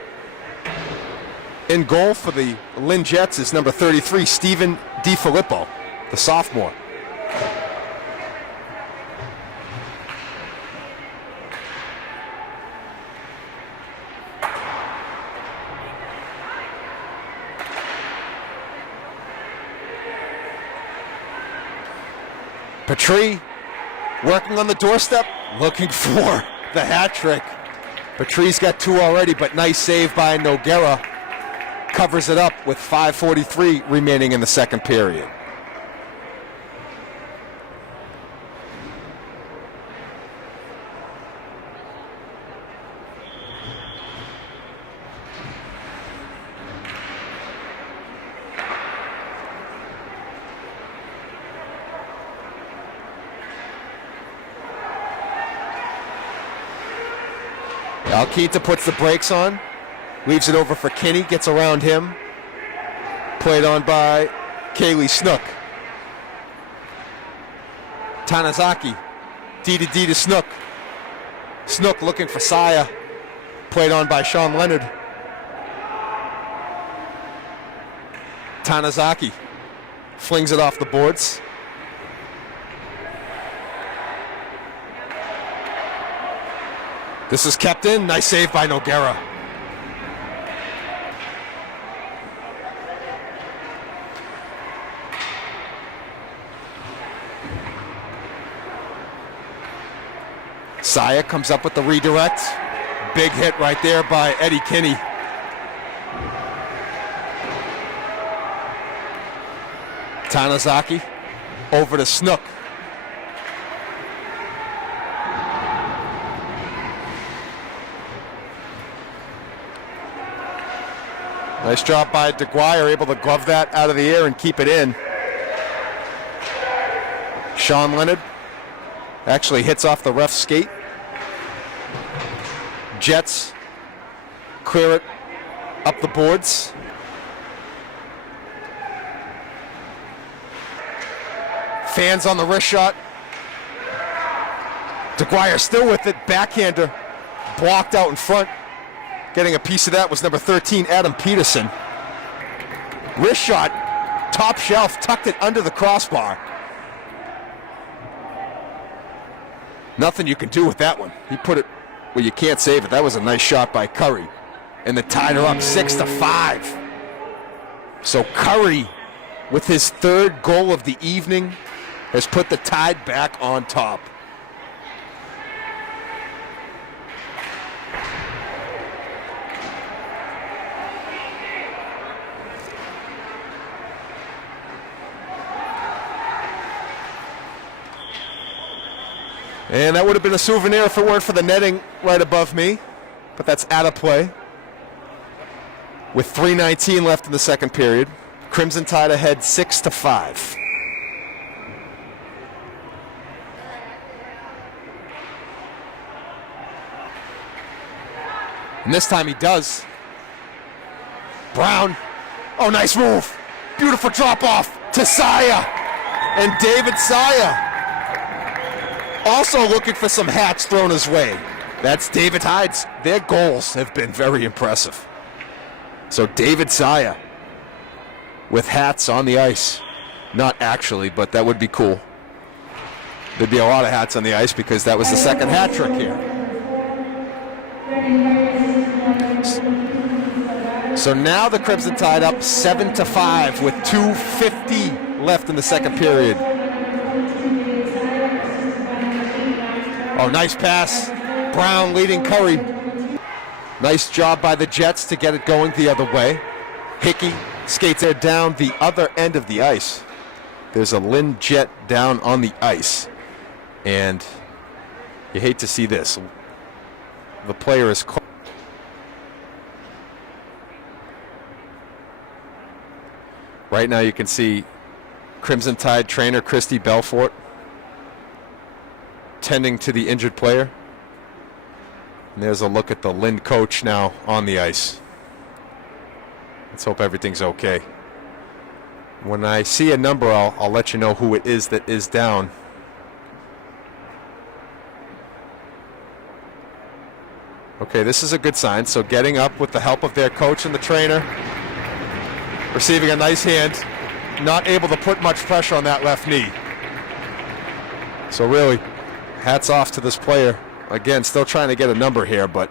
in goal for the Lynn Jets is number 33, Stephen DiFilippo, the sophomore. Petrie working on the doorstep, looking for the hat trick. Petrie's got 2 already, but nice save by Noguera. Covers it up with 5:43 remaining in the second period. Alquita puts the brakes on, leaves it over for Kinney, gets around him. Played on by Kaylee Snook. Tanazaki, D to Snook. Snook looking for Saya. Played on by Sean Leonard. Tanazaki flings it off the boards. This is kept in. Nice save by Noguera. Saya comes up with the redirect. Big hit right there by Eddie Kinney. Tanazaki over to Snook. Nice job by DeGuire, able to glove that out of the air and keep it in. Sean Leonard actually hits off the ref's skate. Jets clear it up the boards. Fans on the wrist shot. DeGuire still with it, backhander, blocked out in front. Getting a piece of that was number 13, Adam Peterson. Wrist shot, top shelf, tucked it under the crossbar. Nothing you can do with that one. He put it where you can't save it. That was a nice shot by Curry. And the tied her up 6-5. So Curry, with his 3rd goal of the evening, has put the Tide back on top. And that would have been a souvenir if it weren't for the netting right above me. But that's out of play. With 3:19 left in the second period. Crimson Tide ahead 6-5. And this time he does. Brown. Oh, nice move. Beautiful drop off to Saya. And David Saya also looking for some hats thrown his way. That's David Tides. Their goals have been very impressive. So David Saya with hats on the ice. Not actually, but that would be cool. There'd be a lot of hats on the ice because that was the second hat trick here. So now the Crimson Tide up 7-5 with 2:50 left in the second period. Oh, nice pass. Brown leading Curry. Nice job by the Jets to get it going the other way. Hickey skates there down the other end of the ice. There's a Lynn Jet down on the ice. And you hate to see this. The player is caught. Right now you can see Crimson Tide trainer Christy Belfort tending to the injured player. And there's a look at the Lynn coach now on the ice. Let's hope everything's okay. When I see a number, I'll let you know who it is that is down. Okay, this is a good sign. So getting up with the help of their coach and the trainer. Receiving a nice hand. Not able to put much pressure on that left knee. So really, hats off to this player. Again, still trying to get a number here, but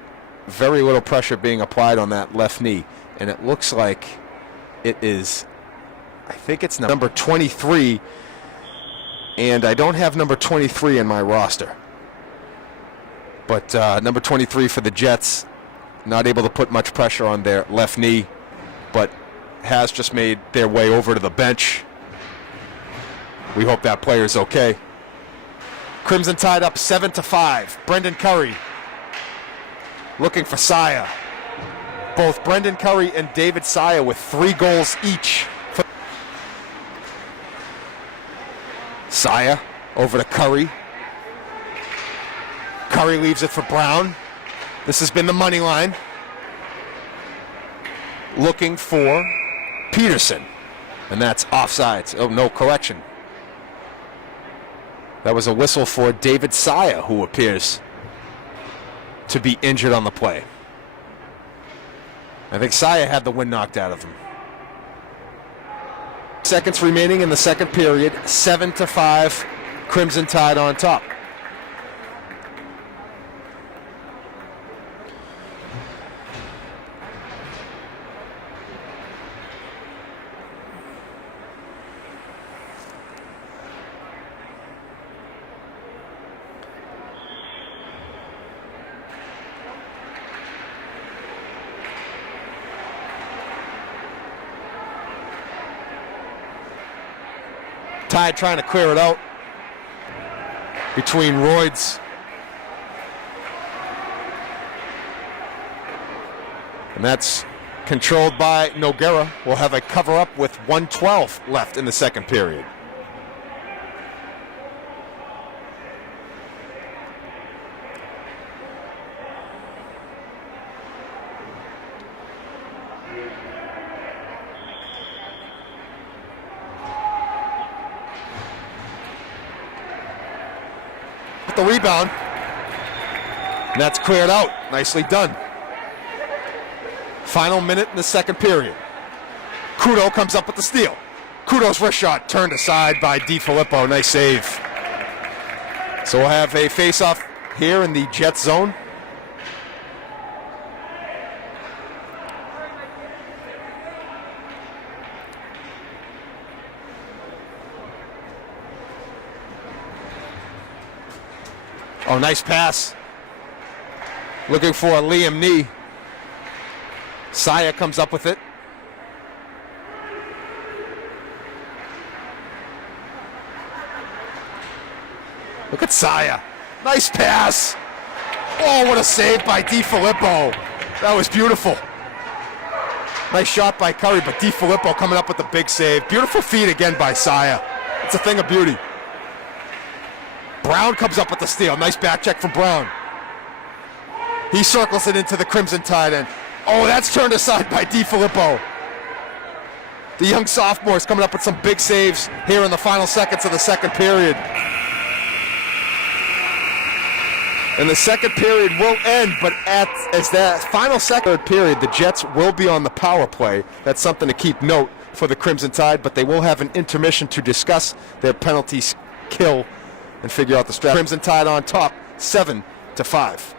very little pressure being applied on that left knee. And it looks like it is, I think it's number 23, and I don't have number 23 in my roster. But number 23 for the Jets, not able to put much pressure on their left knee, but has just made their way over to the bench. We hope that player's okay. Crimson Tide up 7-5. Brendan Curry looking for Saya. Both Brendan Curry and David Saya with 3 goals each. Saya over to Curry. Curry leaves it for Brown. This has been the money line. Looking for Peterson. And that's offsides. Oh, no, correction. That was a whistle for David Saya, who appears to be injured on the play. I think Saya had the wind knocked out of him. Seconds remaining in the second period. 7-5. Crimson Tide on top. Tide trying to clear it out between Royds and that's controlled by Noguera. We'll have a cover-up with 1:12 left in the second period. The rebound, and that's cleared out. Nicely done. Final minute in the second period. Kudo comes up with the steal. Kudo's wrist shot turned aside by DiFilippo. Nice save. So we'll have a face-off here in the Jets zone. Oh, nice pass. Looking for Liam Nee. Saya comes up with it. Look at Saya. Nice pass. Oh, what a save by DiFilippo. That was beautiful. Nice shot by Curry, but DiFilippo coming up with the big save. Beautiful feed again by Saya. It's a thing of beauty. Brown comes up with the steal. Nice back check from Brown. He circles it into the Crimson Tide end. Oh, that's turned aside by DiFilippo. The young sophomore's coming up with some big saves here in the final seconds of the second period. And the second period will end, but as that final second period, the Jets will be on the power play. That's something to keep note for the Crimson Tide, but they will have an intermission to discuss their penalty kill and figure out the strategy. Crimson Tide on top, 7-5.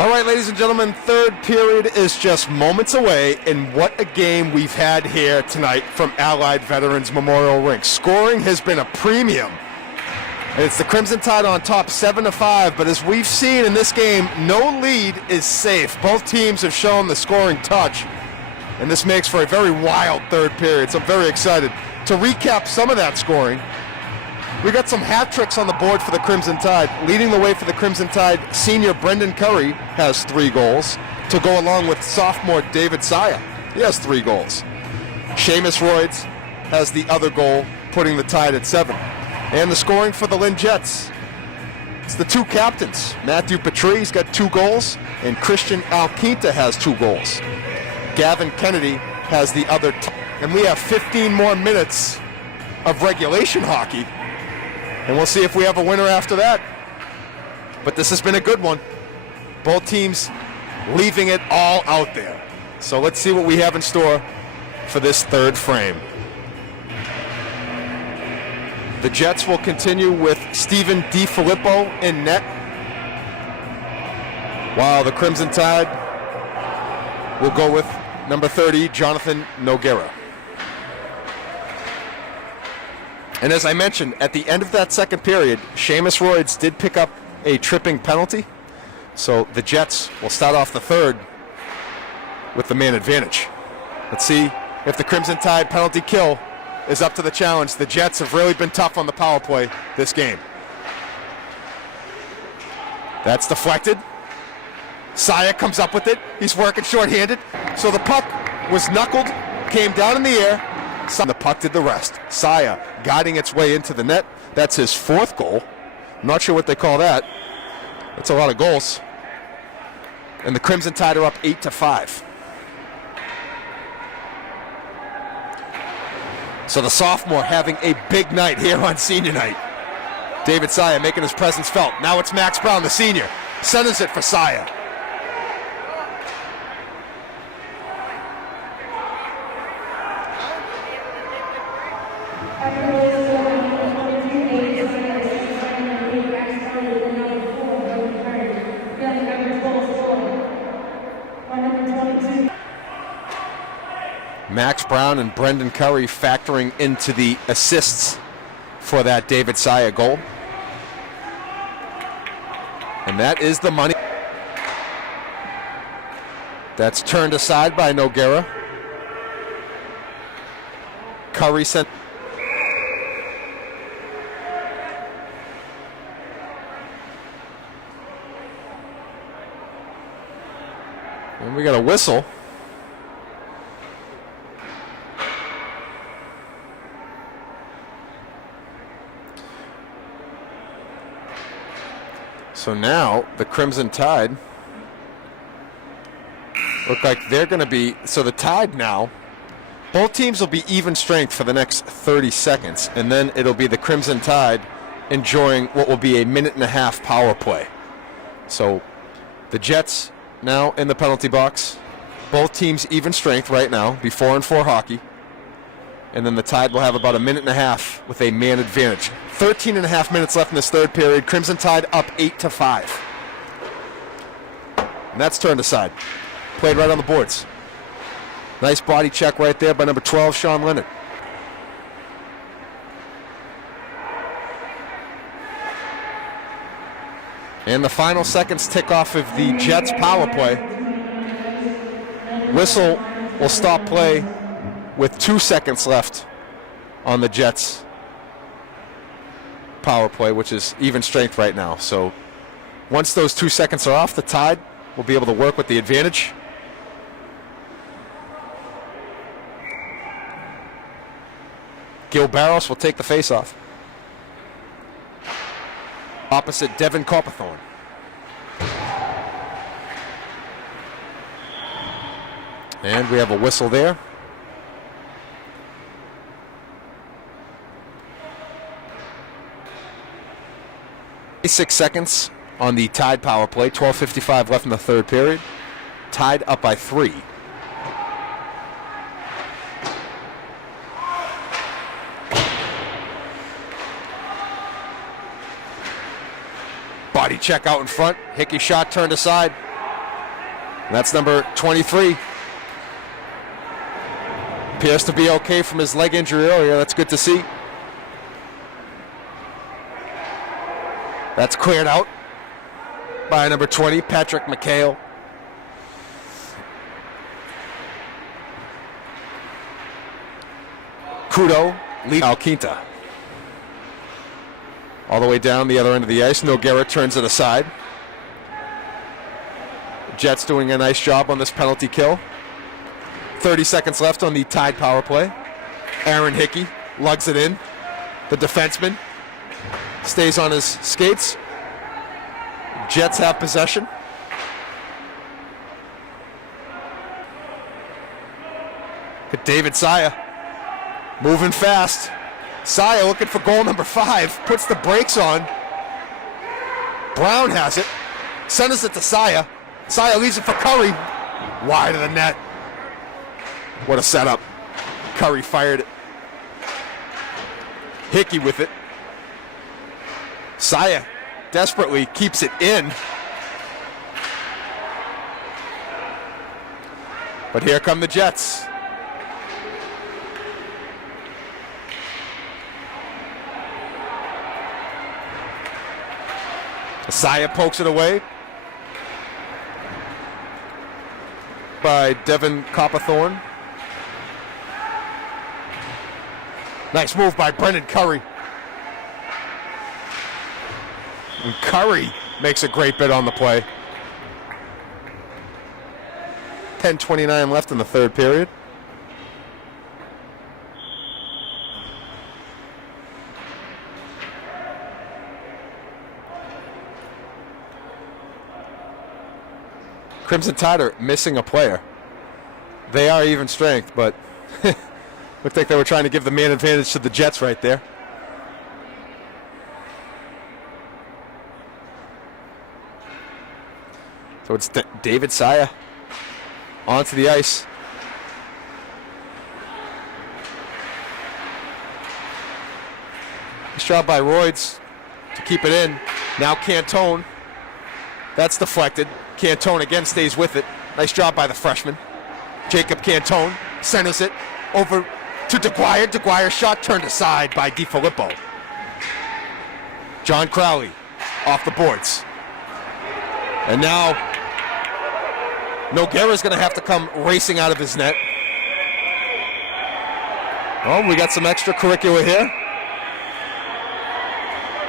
All right, ladies and gentlemen, third period is just moments away, and what a game we've had here tonight from Allied Veterans Memorial Rink. Scoring has been a premium. It's the Crimson Tide on top 7-5, but as we've seen in this game, no lead is safe. Both teams have shown the scoring touch, and this makes for a very wild third period, so I'm very excited. To recap some of that scoring, we got some hat tricks on the board for the Crimson Tide. Leading the way for the Crimson Tide, senior Brendan Curry has 3 goals to go along with sophomore David Saya. He has 3 goals. Seamus Royds has the other goal, putting the Tide at 7. And the scoring for the Lynn Jets, it's the 2 captains. Matthew Petrie's got 2 goals, and Christian Alquinta has 2 goals. Gavin Kennedy has the other. And we have 15 more minutes of regulation hockey. And we'll see if we have a winner after that. But this has been a good one. Both teams leaving it all out there. So let's see what we have in store for this third frame. The Jets will continue with Stephen DiFilippo in net, while the Crimson Tide will go with number 30, Jonathan Noguera. And as I mentioned, at the end of that second period, Seamus Royds did pick up a tripping penalty. So the Jets will start off the third with the man advantage. Let's see if the Crimson Tide penalty kill is up to the challenge. The Jets have really been tough on the power play this game. That's deflected. Saya comes up with it. He's working shorthanded. So the puck was knuckled, came down in the air. The puck did the rest. Saya guiding its way into the net. That's his 4th goal. I'm not sure what they call that. That's a lot of goals. And the Crimson Tide are up 8-5. So the sophomore having a big night here on senior night. David Saya making his presence felt. Now it's Max Brown, the senior. Centers it for Saya. Max Brown and Brendan Curry factoring into the assists for that David Saya goal. And that is the money. That's turned aside by Noguera. Curry sent. And we got a whistle. So now the Crimson Tide look like they're going to be, so the Tide now, both teams will be even strength for the next 30 seconds, and then it'll be the Crimson Tide enjoying what will be a 1.5-minute power play. So the Jets now in the penalty box, both teams even strength right now, be 4-4 hockey, and then the Tide will have about 1.5 minutes with a man advantage. 13.5 minutes left in this third period. Crimson Tide up 8-5. And that's turned aside. Played right on the boards. Nice body check right there by number 12, Sean Leonard. And the final seconds tick off of the Jets power play. Whistle will stop play with 2 seconds left on the Jets power play, which is even strength right now. So once those 2 seconds are off, the Tide will be able to work with the advantage. Gil Barros will take the face-off. Opposite Devin Copperthorne. And we have a whistle there. 6 seconds on the Tide power play. 12:55 left in the third period. Tide up by 3. Body check out in front. Hickey shot turned aside. And that's number 23. Appears to be okay from his leg injury earlier. That's good to see. That's cleared out by number 20, Patrick McHale. Kudo, Lee Alquinta. All the way down the other end of the ice. Noguera turns it aside. Jets doing a nice job on this penalty kill. 30 seconds left on the Tide power play. Aaron Hickey lugs it in. The defenseman stays on his skates. Jets have possession. Look at David Saya moving fast. Saya looking for goal number 5. Puts the brakes on. Brown has it. Sends it to Saya. Saya leaves it for Curry. Wide of the net. What a setup. Curry fired it. Hickey with it. Saya desperately keeps it in. But here come the Jets. Saya pokes it away by Devin Copperthorne. Nice move by Brendan Curry. And Curry makes a great bid on the play. 10:29 left in the third period. Crimson Tide are missing a player. They are even strength, but looked like they were trying to give the man advantage to the Jets right there. So it's David Saya onto the ice. Nice job by Royds to keep it in. Now Cantone. That's deflected. Cantone again stays with it. Nice job by the freshman. Jacob Cantone centers it over to DeGuire. DeGuire's shot turned aside by DiFilippo. John Crowley off the boards. And now Noguera's going to have to come racing out of his net. Oh, we got some extracurricular here.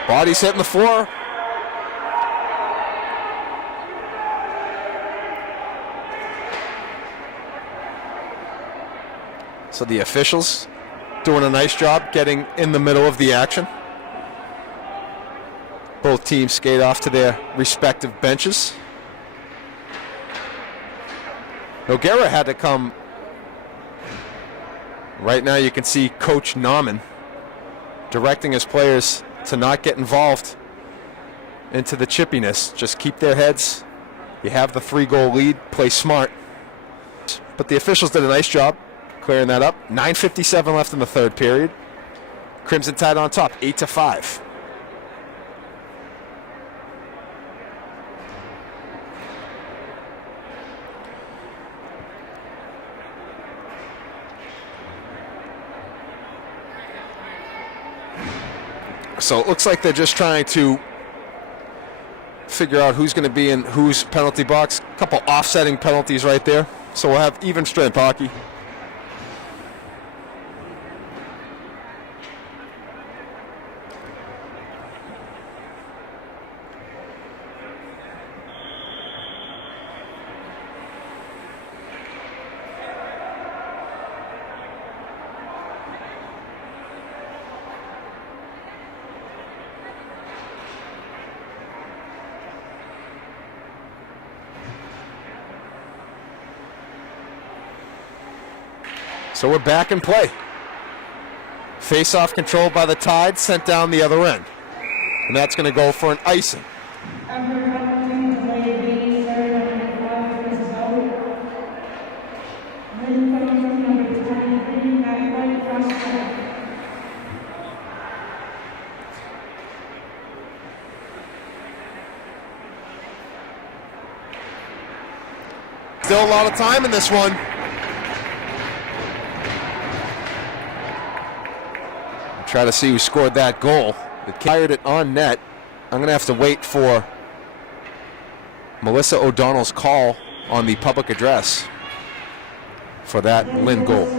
Body's hitting the floor. So the officials doing a nice job getting in the middle of the action. Both teams skate off to their respective benches. Noguera had to come. Right now you can see Coach Nauman directing his players to not get involved into the chippiness. Just keep their heads. You have the 3-goal lead. Play smart. But the officials did a nice job clearing that up. 9:57 left in the third period. Crimson Tide on top, 8-5. So it looks like they're just trying to figure out who's going to be in whose penalty box. A couple offsetting penalties right there. So we'll have even strength hockey. So we're back in play. Face-off controlled by the Tide, sent down the other end. And that's going to go for an icing. Still a lot of time in this one. Try to see who scored that goal. It carried it on net. I'm going to have to wait for Melissa O'Donnell's call on the public address for that Lynn goal.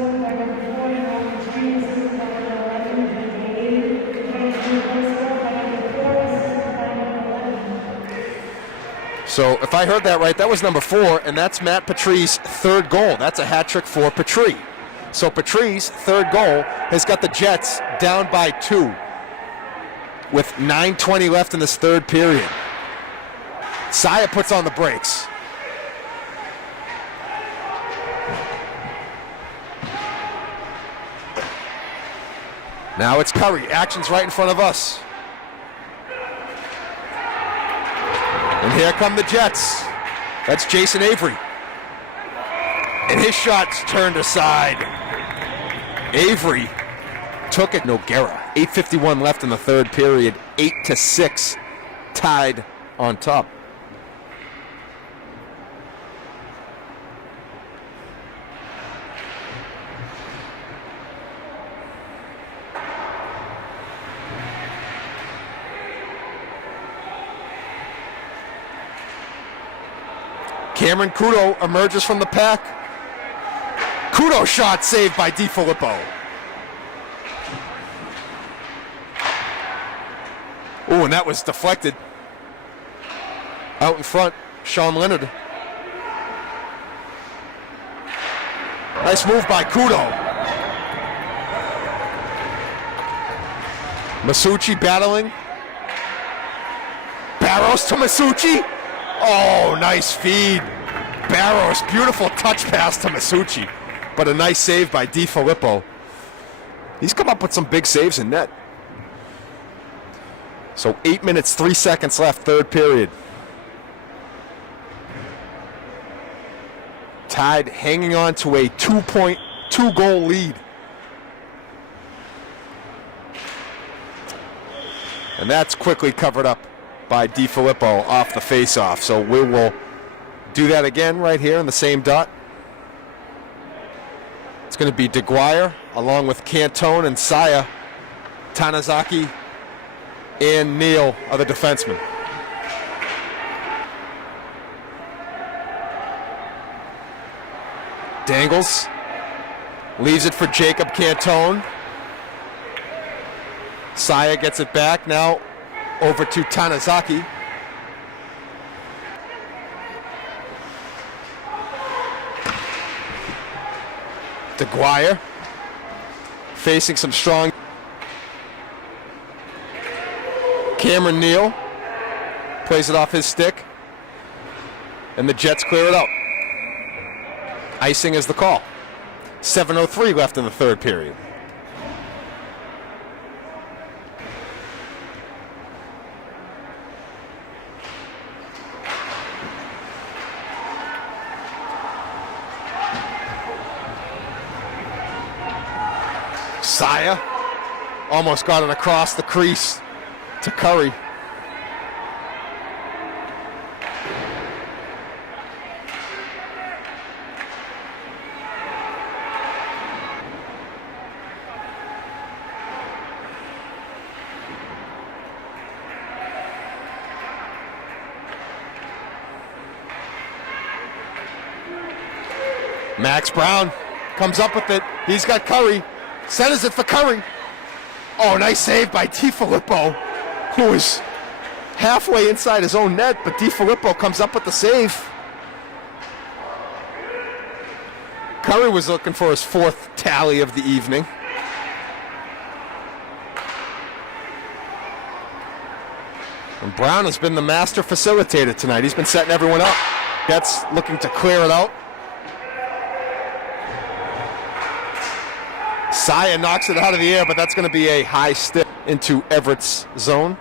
So if I heard that right, that was number 4, and that's Matt Patrice's third goal. That's a hat trick for Patrice. So Patrice's third goal has got the Jets down by 2 with 9:20 left in this third period. Saya puts on the brakes. Now it's Curry. Action's right in front of us. And here come the Jets. That's Jason Avery. And his shot's turned aside. Avery took it. Noguera. 8:51 left in the third period. 8-6 tied on top. Cameron Kudo emerges from the pack. Kudo shot saved by DiFilippo. Oh, and that was deflected. Out in front, Sean Leonard. Nice move by Kudo. Masucci battling. Barros to Masucci. Oh, nice feed. Barros, beautiful touch pass to Masucci. But a nice save by DiFilippo. He's come up with some big saves in net. So 8 minutes, 3 seconds left, third period. Tide hanging on to a 2-goal lead. And that's quickly covered up by DiFilippo off the face-off. So we will do that again right here in the same dot. It's going to be DeGuire along with Cantone and Saya. Tanizaki and Neal are the defensemen. Dangles. Leaves it for Jacob Cantone. Saya gets it back. Now over to Tanizaki. DeGuire facing some strong. Cameron Neal plays it off his stick, and the Jets clear it out. Icing is the call. 7:03 left in the third period. Saya almost got it across the crease to Curry. Max Brown comes up with it. He's got Curry. Centers it for Curry. Oh, nice save by DiFilippo, who is halfway inside his own net, but DiFilippo comes up with the save. Curry was looking for his fourth tally of the evening. And Brown has been the master facilitator tonight. He's been setting everyone up. Jets looking to clear it out. Saya knocks it out of the air, but that's going to be a high stick into Everett's zone.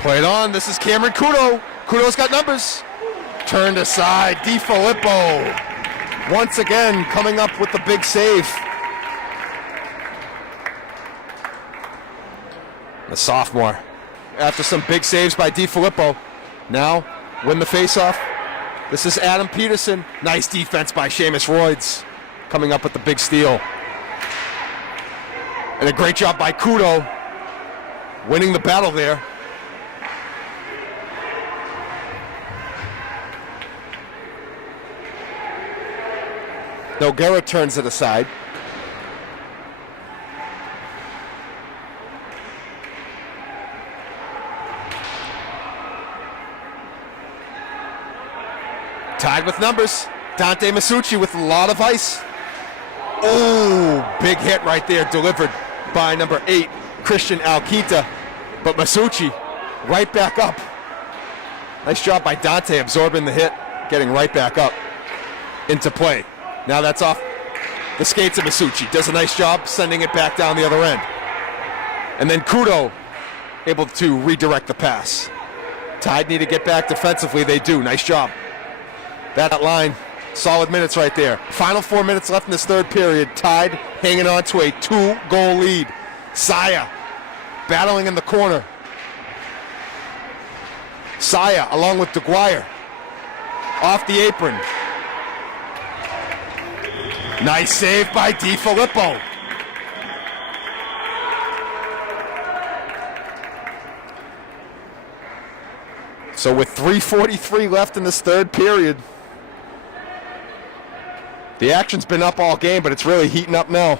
Played on. This is Cameron Kudo. Kudo's got numbers. Turned aside. DiFilippo once again coming up with the big save. The sophomore, after some big saves by DiFilippo, now win the faceoff. This is Adam Peterson. Nice defense by Seamus Royds, coming up with the big steal. And a great job by Kudo, winning the battle there. Noguera turns it aside. Tied with numbers. Dante Masucci with a lot of ice. Oh, big hit right there, delivered by number 8, Christian Alquita. But Masucci right back up. Nice job by Dante absorbing the hit, getting right back up into play. Now that's off the skates of Masucci. Does a nice job sending it back down the other end. And then Kudo able to redirect the pass. Tide need to get back defensively. They do. Nice job. That line, solid minutes right there. Final 4 minutes left in this third period. Tide hanging on to a 2-goal lead. Saya battling in the corner. Saya along with DeGuire. Off the apron. Nice save by DiFilippo. So with 3:43 left in this third period, the action's been up all game, but it's really heating up now.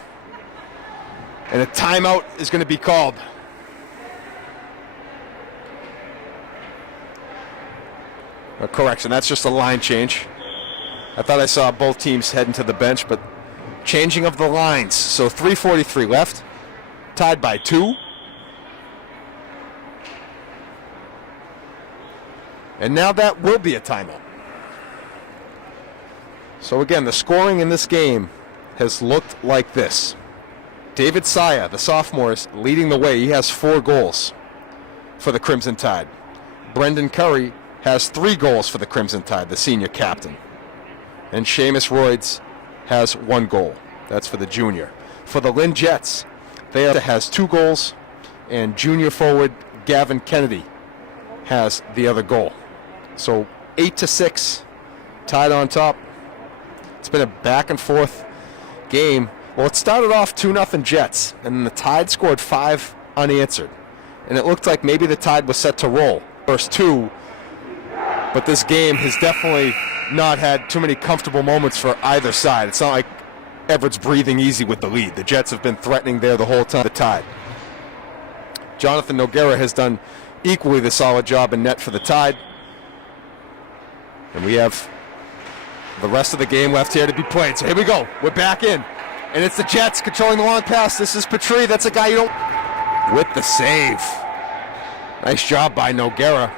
And a timeout is going to be called. A correction, that's just a line change. I thought I saw both teams heading to the bench, but changing of the lines. So 3:43 left, tied by 2. And now that will be a timeout. So again, the scoring in this game has looked like this. David Saya, the sophomore, is leading the way. He has 4 goals for the Crimson Tide. Brendan Curry has 3 goals for the Crimson Tide, the senior captain. And Seamus Royds has 1 goal. That's for the junior. For the Lynn Jets, they has 2 goals, and junior forward Gavin Kennedy has the other goal. So 8-6, Tide on top. It's been a back and forth game. Well, it started off 2-0 Jets, and then the Tide scored 5 unanswered. And it looked like maybe the Tide was set to roll. First 2, but this game has definitely not had too many comfortable moments for either side. It's not like Everett's breathing easy with the lead. The Jets have been threatening there the whole time. The Tide. Jonathan Noguera has done equally the solid job in net for the Tide. And we have the rest of the game left here to be played. So here we go. We're back in. And it's the Jets controlling the long pass. This is Petrie. That's a guy you don't... With the save. Nice job by Noguera.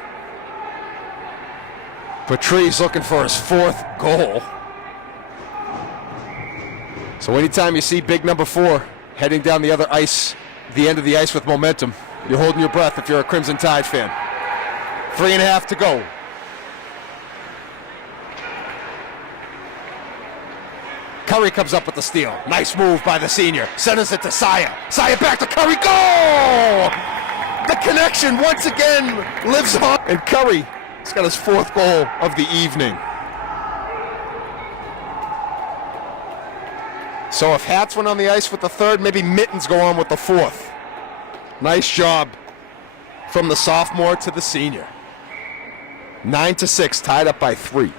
Petrie's looking for his 4th goal. So anytime you see big number 4 heading down the other ice, the end of the ice with momentum, you're holding your breath if you're a Crimson Tide fan. 3.5 to go. Curry comes up with the steal. Nice move by the senior. Sends it to Saya. Saya back to Curry. Goal! The connection once again lives on. And Curry has got his 4th goal of the evening. So if Hats went on the ice with the 3rd, maybe Mittens go on with the 4th. Nice job from the sophomore to the senior. 9-6, tied up by 3.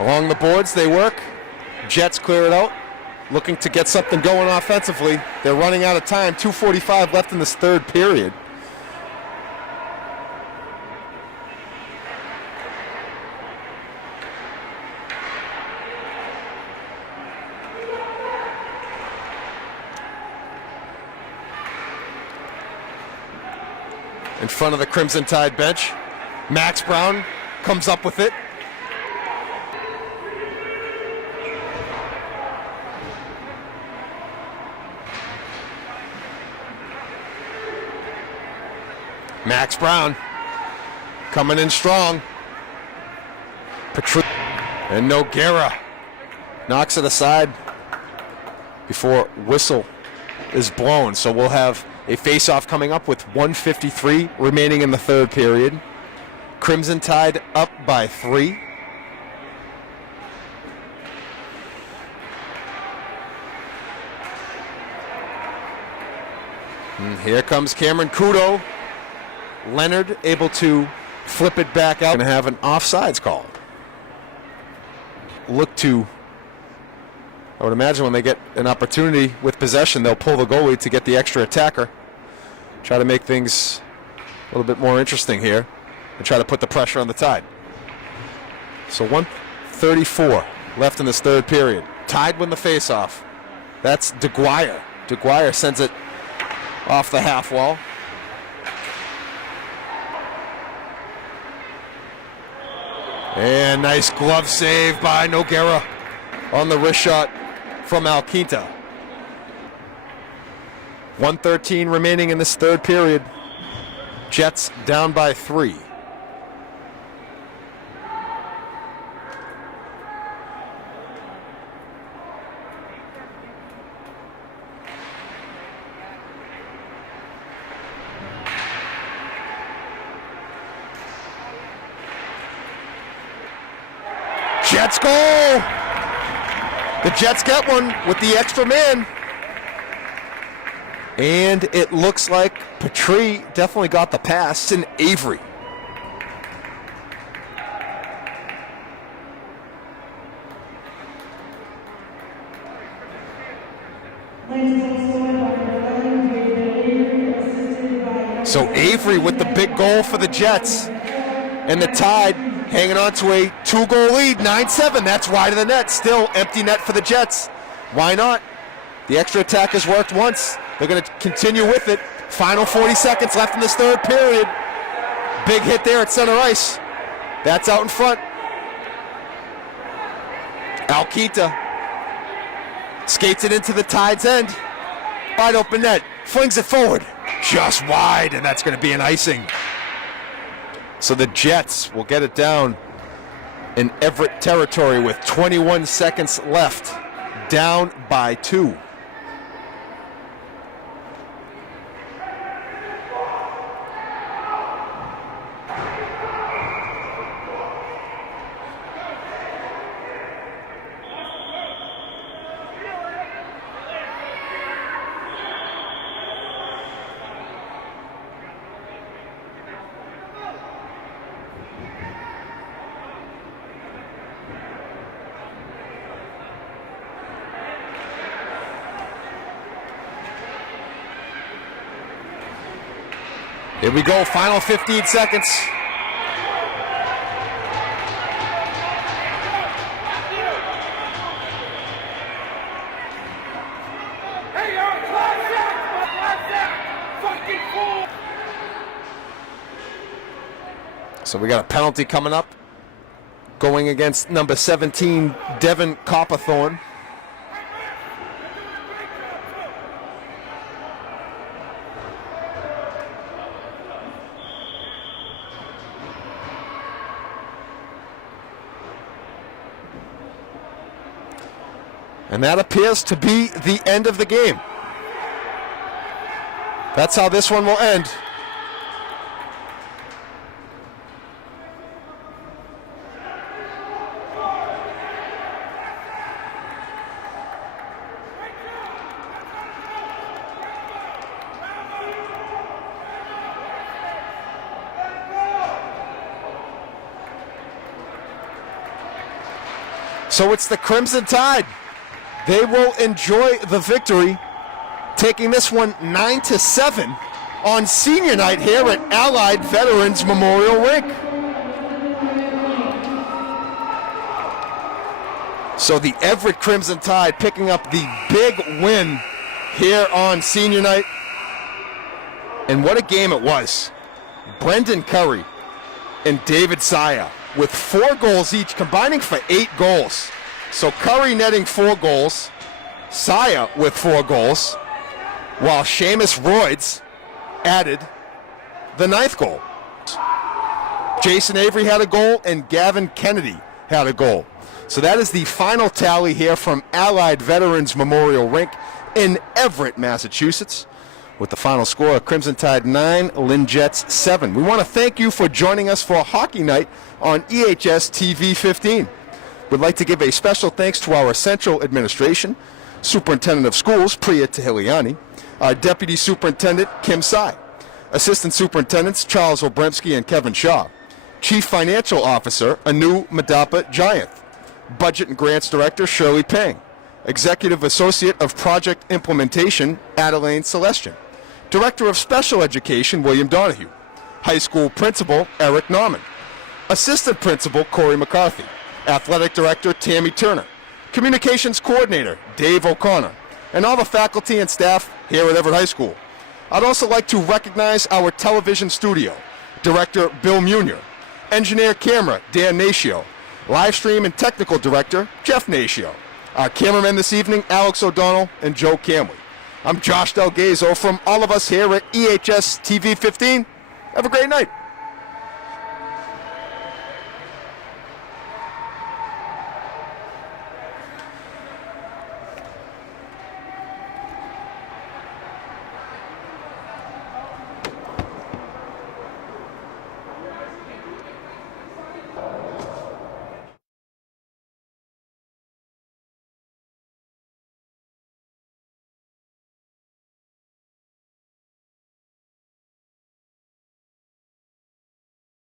Along the boards they work. Jets clear it out, looking to get something going offensively. They're running out of time. 2:45 left in this third period. in front of the Crimson Tide bench. Max Brown comes up with it. Max Brown coming in strong. And Nogueira knocks it aside before whistle is blown. So we'll have a face-off coming up with 1:53 remaining in the third period. Crimson Tide up by 3. And here comes Cameron Kudo. Leonard able to flip it back out and have an offsides call. Look to, I would imagine when they get an opportunity with possession, they'll pull the goalie to get the extra attacker. Try to make things a little bit more interesting here and try to put the pressure on the Tide. So 1:34 left in this third period. Tide win the faceoff. That's DeGuire. DeGuire sends it off the half wall. And nice glove save by Nogueira on the wrist shot from Alquinta. 1:13 remaining in this third period. Jets down by 3. Jets goal! The Jets get one with the extra man. And it looks like Petrie definitely got the pass. And Avery. So Avery with the big goal for the Jets. And the Tide hanging on to a 2-goal lead, 9-7. That's wide of the net. Still empty net for the Jets. Why not? The extra attack has worked once. They're going to continue with it. Final 40 seconds left in this third period. Big hit there at center ice. That's out in front. Alquinta skates it into the Tide's end. Wide open net. Flings it forward. Just wide, and that's going to be an icing. So the Jets will get it down in Everett territory with 21 seconds left. Down by 2. Here we go, final 15 seconds. So we got a penalty coming up, going against number 17, Devin Copperthorne. And that appears to be the end of the game. That's how this one will end. So it's the Crimson Tide. They will enjoy the victory, taking this one 9-7 on senior night here at Allied Veterans Memorial Rink. So the Everett Crimson Tide picking up the big win here on senior night. And what a game it was. Brendan Curry and David Saya with 4 goals each, combining for 8 goals. So Curry netting 4 goals, Saya with 4 goals, while Seamus Royds added the 9th goal. Jason Avery had a goal, and Gavin Kennedy had a goal. So that is the final tally here from Allied Veterans Memorial Rink in Everett, Massachusetts, with the final score, Crimson Tide 9, Lynn Jets 7. We want to thank you for joining us for Hockey Night on EHS TV 15. We'd like to give a special thanks to our central administration, Superintendent of Schools, Priya Tahiliani, our Deputy Superintendent, Kim Tsai, Assistant Superintendents, Charles Obremski and Kevin Shaw, Chief Financial Officer, Anu Madapa Jayanth, Budget and Grants Director, Shirley Pang, Executive Associate of Project Implementation, Adeline Celestian, Director of Special Education, William Donahue, High School Principal, Eric Norman, Assistant Principal, Corey McCarthy, Athletic Director, Tammy Turner, Communications Coordinator, Dave O'Connor, and all the faculty and staff here at Everett High School. I'd also like to recognize our television studio, Director Bill Munier, Engineer Camera, Dan Natio, Live Stream and Technical Director, Jeff Natio, our cameramen this evening, Alex O'Donnell and Joe Camley. I'm Josh Delgazo from all of us here at EHS TV 15. Have a great night.